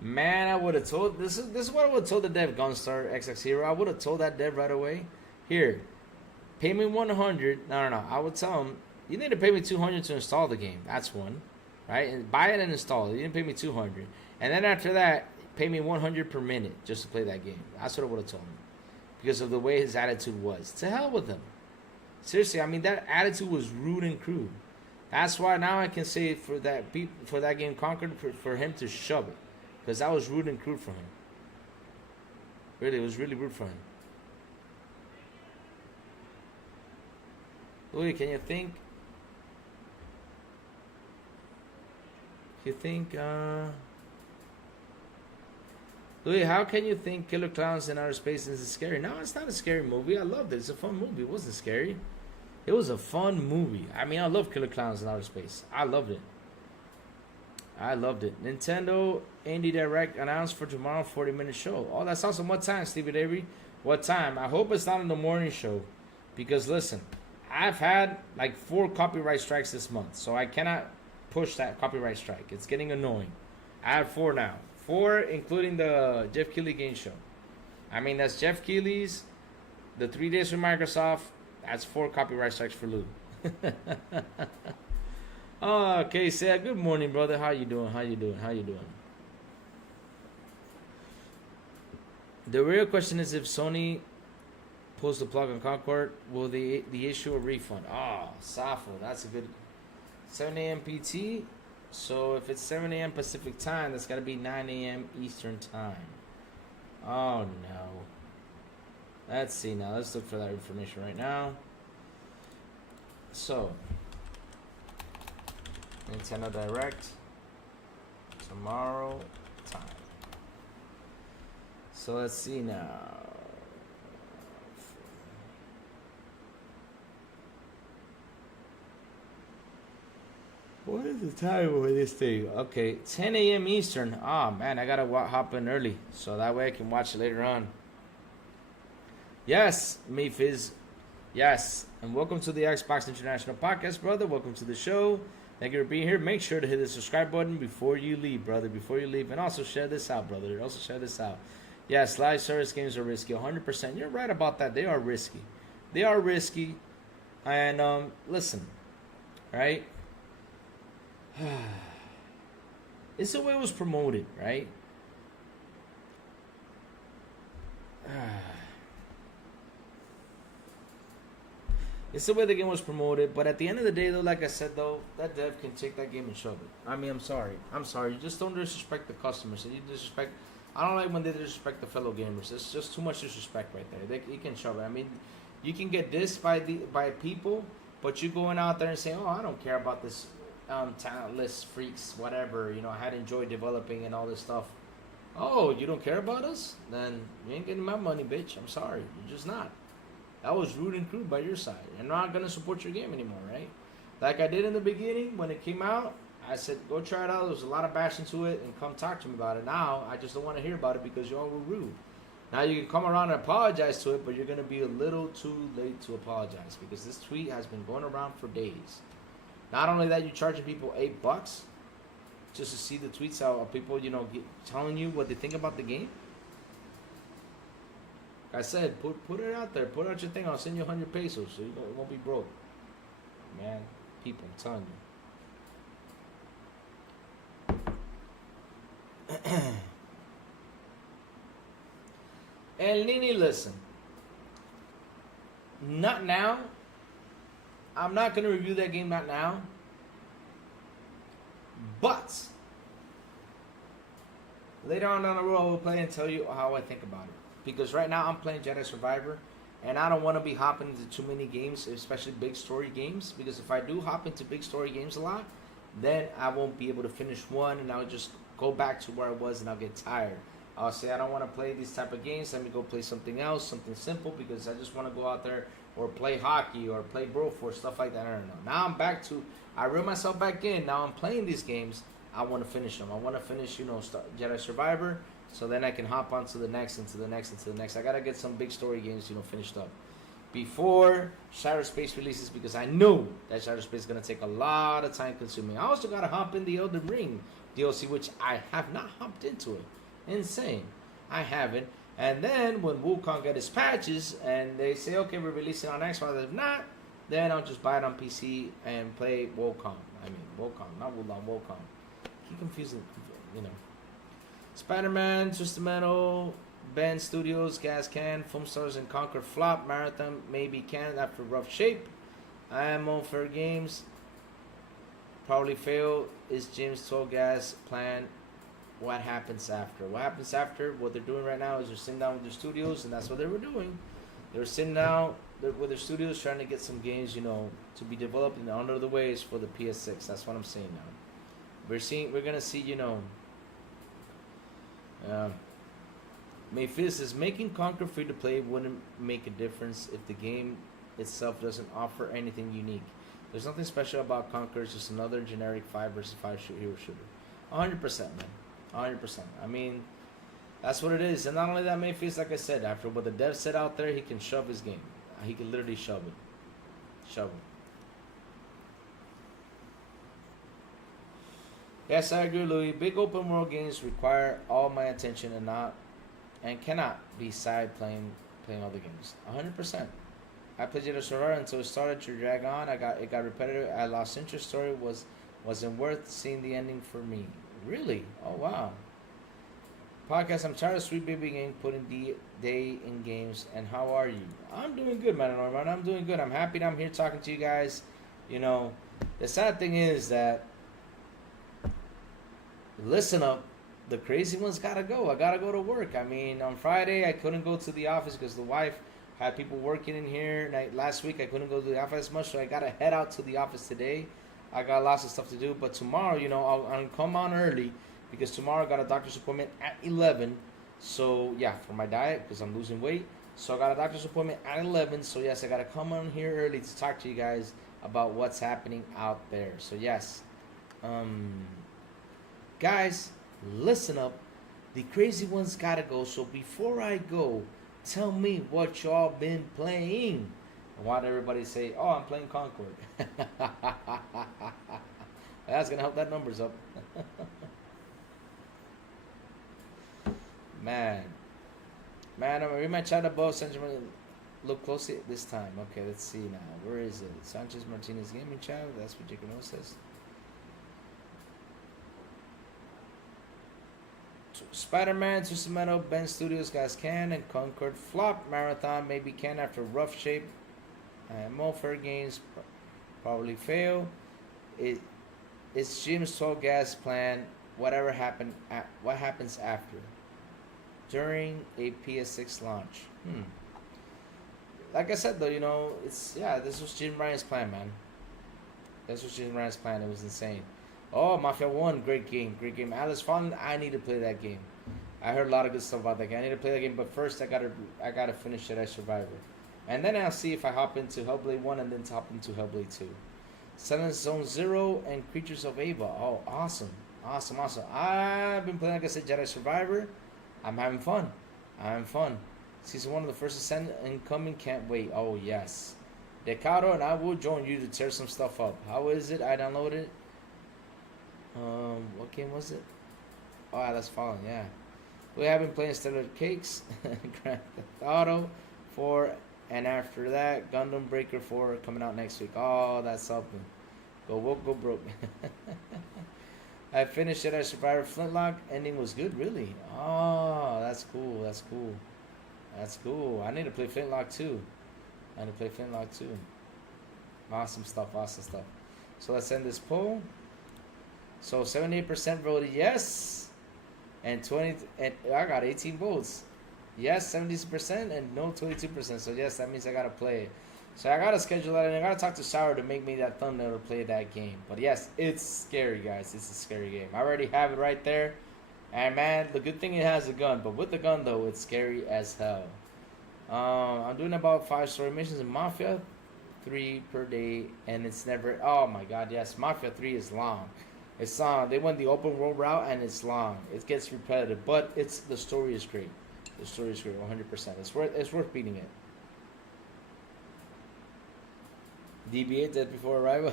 Man, I would have told this is what I would have told the dev, Gunstar XX Hero. I would have told that dev right away. Here, pay me $100. No. I would tell him you need to pay me $200 to install the game. That's one, right? And buy it and install it. You didn't pay me $200, and then after that, pay me $100 per minute just to play that game. That's what I would have told him, because of the way his attitude was. To hell with him. Seriously, I mean, that attitude was rude and crude. That's why now I can say for that game Concord, for him to shove it, because that was rude and crude for him. Really, it was really rude for him. Louis, can you think? Louis, how can you think Killer Clowns in Outer Space is scary? No, it's not a scary movie. I loved it. It's a fun movie. It wasn't scary. It was a fun movie. I mean, I love Killer Clowns in Outer Space. I loved it. I loved it. Nintendo Indie Direct announced for tomorrow, 40-minute show. Oh, that's awesome. What time, Stevie Davey? What time? I hope it's not in the morning show. Because listen, I've had like 4 copyright strikes this month. So I cannot push that copyright strike. It's getting annoying. I have 4 now. 4 including the Jeff Keighley game show. I mean, that's Jeff Keighley's, the 3 days from Microsoft. That's 4 copyright strikes for Lou. Oh, okay, Sad. Good morning, brother. How you doing? How you doing? How you doing? The real question is if Sony pulls the plug on Concord, will the issue a refund? Oh, Safo, that's a good 7 a.m. PT. So if it's 7 a.m. Pacific time, that's got to be 9 a.m. Eastern time. Oh no. Let's see now. Let's look for that information right now. So Nintendo Direct tomorrow time. So let's see now. What is the time over this thing? Okay, 10 a.m. Eastern. Oh man, I gotta hop in early so that way I can watch it later on. Yes, Mayfizz. Yes, and welcome to the Xbox International Podcast, brother. Welcome to the show. Thank you for being here. Make sure to hit the subscribe button before you leave, brother. Before you leave. And also share this out, brother. Also share this out. Yes, live service games are risky. 100%. You're right about that. They are risky. They are risky. And, listen. Right? It's the way it was promoted, right? It's the way the game was promoted, but at the end of the day, though, like I said, though, that dev can take that game and shove it. I mean, I'm sorry. You just don't disrespect the customers. You disrespect. I don't like when they disrespect the fellow gamers. It's just too much disrespect right there. You can shove it. I mean, you can get dissed by people, but you going out there and saying, "Oh, I don't care about this talentless freaks, whatever. You know, I had enjoyed developing and all this stuff." Oh, you don't care about us? Then you ain't getting my money, bitch. I'm sorry. You're just not. That was rude and crude by your side. I'm not going to support your game anymore, right? Like I did in the beginning when it came out. I said, go try it out. There was a lot of bashing to it and come talk to me about it. Now, I just don't want to hear about it because y'all were rude. Now, you can come around and apologize to it, but you're going to be a little too late to apologize because this tweet has been going around for days. Not only that, you're charging people $8 just to see the tweets out of people, telling you what they think about the game. I said, put it out there. Put out your thing. I'll send you 100 pesos so you won't be broke. Man, people, I'm telling you. El Nini, listen. Not now. I'm not going to review that game, not now. But later on down the road, I will play and tell you how I think about it. Because right now I'm playing Jedi Survivor, and I don't want to be hopping into too many games, especially big story games. Because if I do hop into big story games a lot, then I won't be able to finish one, and I'll just go back to where I was, and I'll get tired. I'll say I don't want to play these type of games. Let me go play something else, something simple, because I just want to go out there or play hockey or play Broforce, stuff like that. I don't know. Now I'm back to, I reel myself back in. Now I'm playing these games. I want to finish them. I want to finish, Jedi Survivor. So then I can hop on to the next, and to the next, and to the next. I got to get some big story games, finished up before Shattered Space releases, because I know that Shattered Space is going to take a lot of time consuming. I also got to hop in the Elden Ring DLC, which I have not hopped into it. Insane. I haven't. And then when Wukong get his patches and they say, okay, we're releasing on Xbox, if not, then I'll just buy it on PC and play Wukong. Wukong, not Wulong, Wukong. Keep confusing, Spider-Man, Twisted Metal, Ben Studios, Gas Can, Foam Stars, and Concord flop. Marathon maybe can after rough shape. IMO Fair Games probably fail. Is James 12 Gas plan? What happens after? What happens after? What they're doing right now is they're sitting down with their studios, and that's what they were doing. They're sitting down with their studios trying to get some games, to be developed and under the ways for the PS6. That's what I'm saying now. We're gonna see, Mayfield says making Conquer free to play wouldn't make a difference if the game itself doesn't offer anything unique. There's nothing special about Conquer. It's just another generic 5 versus 5 hero shooter. 100%, man. 100%. I mean, that's what it is. And not only that, Mayface, like I said, after what the dev said out there, he can shove his game. He can literally shove it. Shove it. Yes, I agree, Louis. Big open world games require all my attention and cannot be side playing other games. 100%. I played Jedi Survivor until it started to drag on. It got repetitive. I lost interest. Story wasn't worth seeing the ending for me. Really? Oh wow. Podcast. I'm tired of Sweet Baby Gang putting the day in games. And how are you? I'm doing good, man. I'm doing good. I'm happy that I'm here talking to you guys. You know, the sad thing is that, listen up, the crazy ones gotta go. I gotta go to work. I mean, on Friday I couldn't go to the office because the wife had people working in here. Last week I couldn't go to the office as much, so I gotta head out to the office today. I got lots of stuff to do, but tomorrow, you know, I'll come on early because tomorrow I got a doctor's appointment at 11. So yeah, for my diet because I'm losing weight. So I got a doctor's appointment at 11. So yes, I gotta come on here early to talk to you guys about what's happening out there. So yes, guys, listen up. The crazy ones gotta go. So before I go, tell me what y'all been playing. I want everybody to say, "Oh, I'm playing Concord." That's gonna help that numbers up. man, I'm gonna read my chat above. Benjamin, look closely this time. Okay, let's see now. Where is it? Sanchez Martinez gaming chat. That's what Jacob says. Spider-Man, Tsushima, Ben Studios, guys can, and Concord flop. Marathon maybe can after rough shape. Mofair games probably fail. It's Jim's 12 gas plan. What happens after? During a PS6 launch. Like I said though, you know, this was Jim Ryan's plan, man. This was Jim Ryan's plan. It was insane. Oh, Mafia 1, great game. Alice Fallen, I need to play that game. I heard a lot of good stuff about that game. I need to play that game, but first I gotta finish Jedi Survivor. And then I'll see if I hop into Hellblade 1 and then hop into Hellblade 2. Silent Zone 0 and Creatures of Ava. Oh, awesome. I've been playing, like I said, Jedi Survivor. I'm having fun. Season 1 of the first Ascent incoming, can't wait. Oh, yes. Decado and I will join you to tear some stuff up. How is it? I downloaded it. What game was it? Oh, Alice Fallen, yeah. We have been playing Stellar Cakes, Grand Theft Auto 4, and after that, Gundam Breaker 4 coming out next week. Oh, that's something. Go woke, go broke. I finished it. I survived Flintlock. Ending was good, really. Oh, that's cool. I need to play Flintlock too. Awesome stuff. So let's end this poll. So 78% voted yes, and I got 18 votes. Yes, 70%, and no 22%. So yes, that means I gotta play it. So I gotta schedule that, and I gotta talk to Sour to make me that thumbnail to play that game. But yes, it's scary, guys. It's a scary game. I already have it right there, and man, the good thing it has a gun. But with the gun though, it's scary as hell. I'm doing about 5 story missions in Mafia 3 per day, and it's never. Oh my God, yes, Mafia 3 is long. It's long. They went the open world route, and it's long. It gets repetitive, but the story is great. The story is great, 100%. It's worth beating it. DB8 dead before arrival.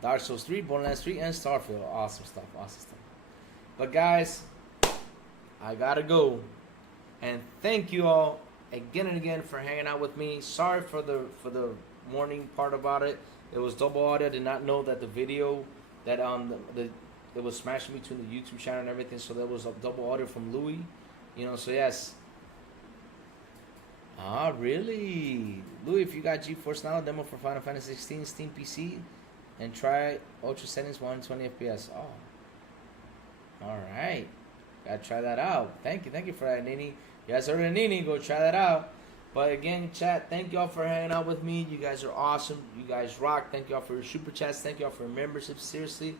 Dark Souls 3, Borderlands 3, and Starfield. Awesome stuff. But guys, I gotta go. And thank you all again and again for hanging out with me. Sorry for the morning part about it. It was double audio. I did not know that the video that it was smashing between the YouTube channel and everything, so there was a double audio from Louis. You know, so yes. Ah, really? Louis, if you got GeForce Now, demo for Final Fantasy 16, Steam PC, and try Ultra Settings 120 FPS. Oh. Alright. Gotta try that out. Thank you for that, Nini. You guys heard of Nini, go try that out. But again, chat, thank y'all for hanging out with me. You guys are awesome. You guys rock. Thank y'all for your super chats. Thank y'all for your membership. Seriously,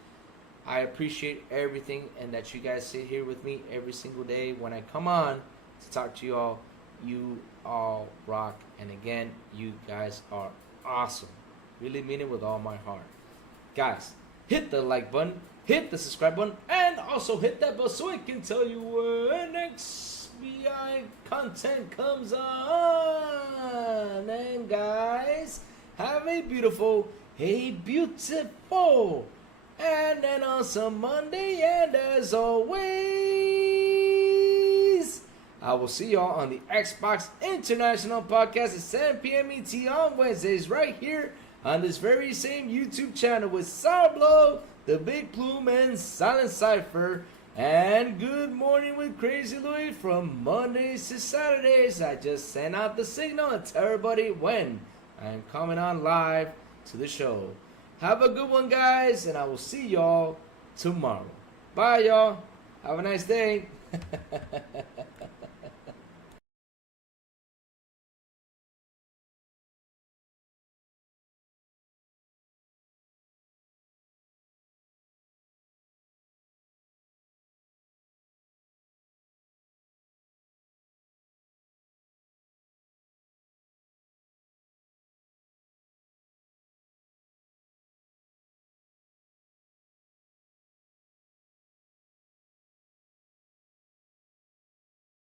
I appreciate everything, and that you guys sit here with me every single day when I come on to talk to you all. You all rock. And again, you guys are awesome. Really mean it with all my heart. Guys, hit the like button, hit the subscribe button, and also hit that bell so I can tell you when next BI content comes on. And guys, have a beautiful, and an awesome Monday. And as always, I will see y'all on the Xbox International Podcast at 7 p.m. ET on Wednesdays right here on this very same YouTube channel with Sourblow, the Big Plume, and Silent Cypher. And Good Morning with Crazy Louis from Mondays to Saturdays. I just sent out the signal and tell everybody when I'm coming on live to the show. Have a good one, guys, and I will see y'all tomorrow. Bye, y'all. Have a nice day.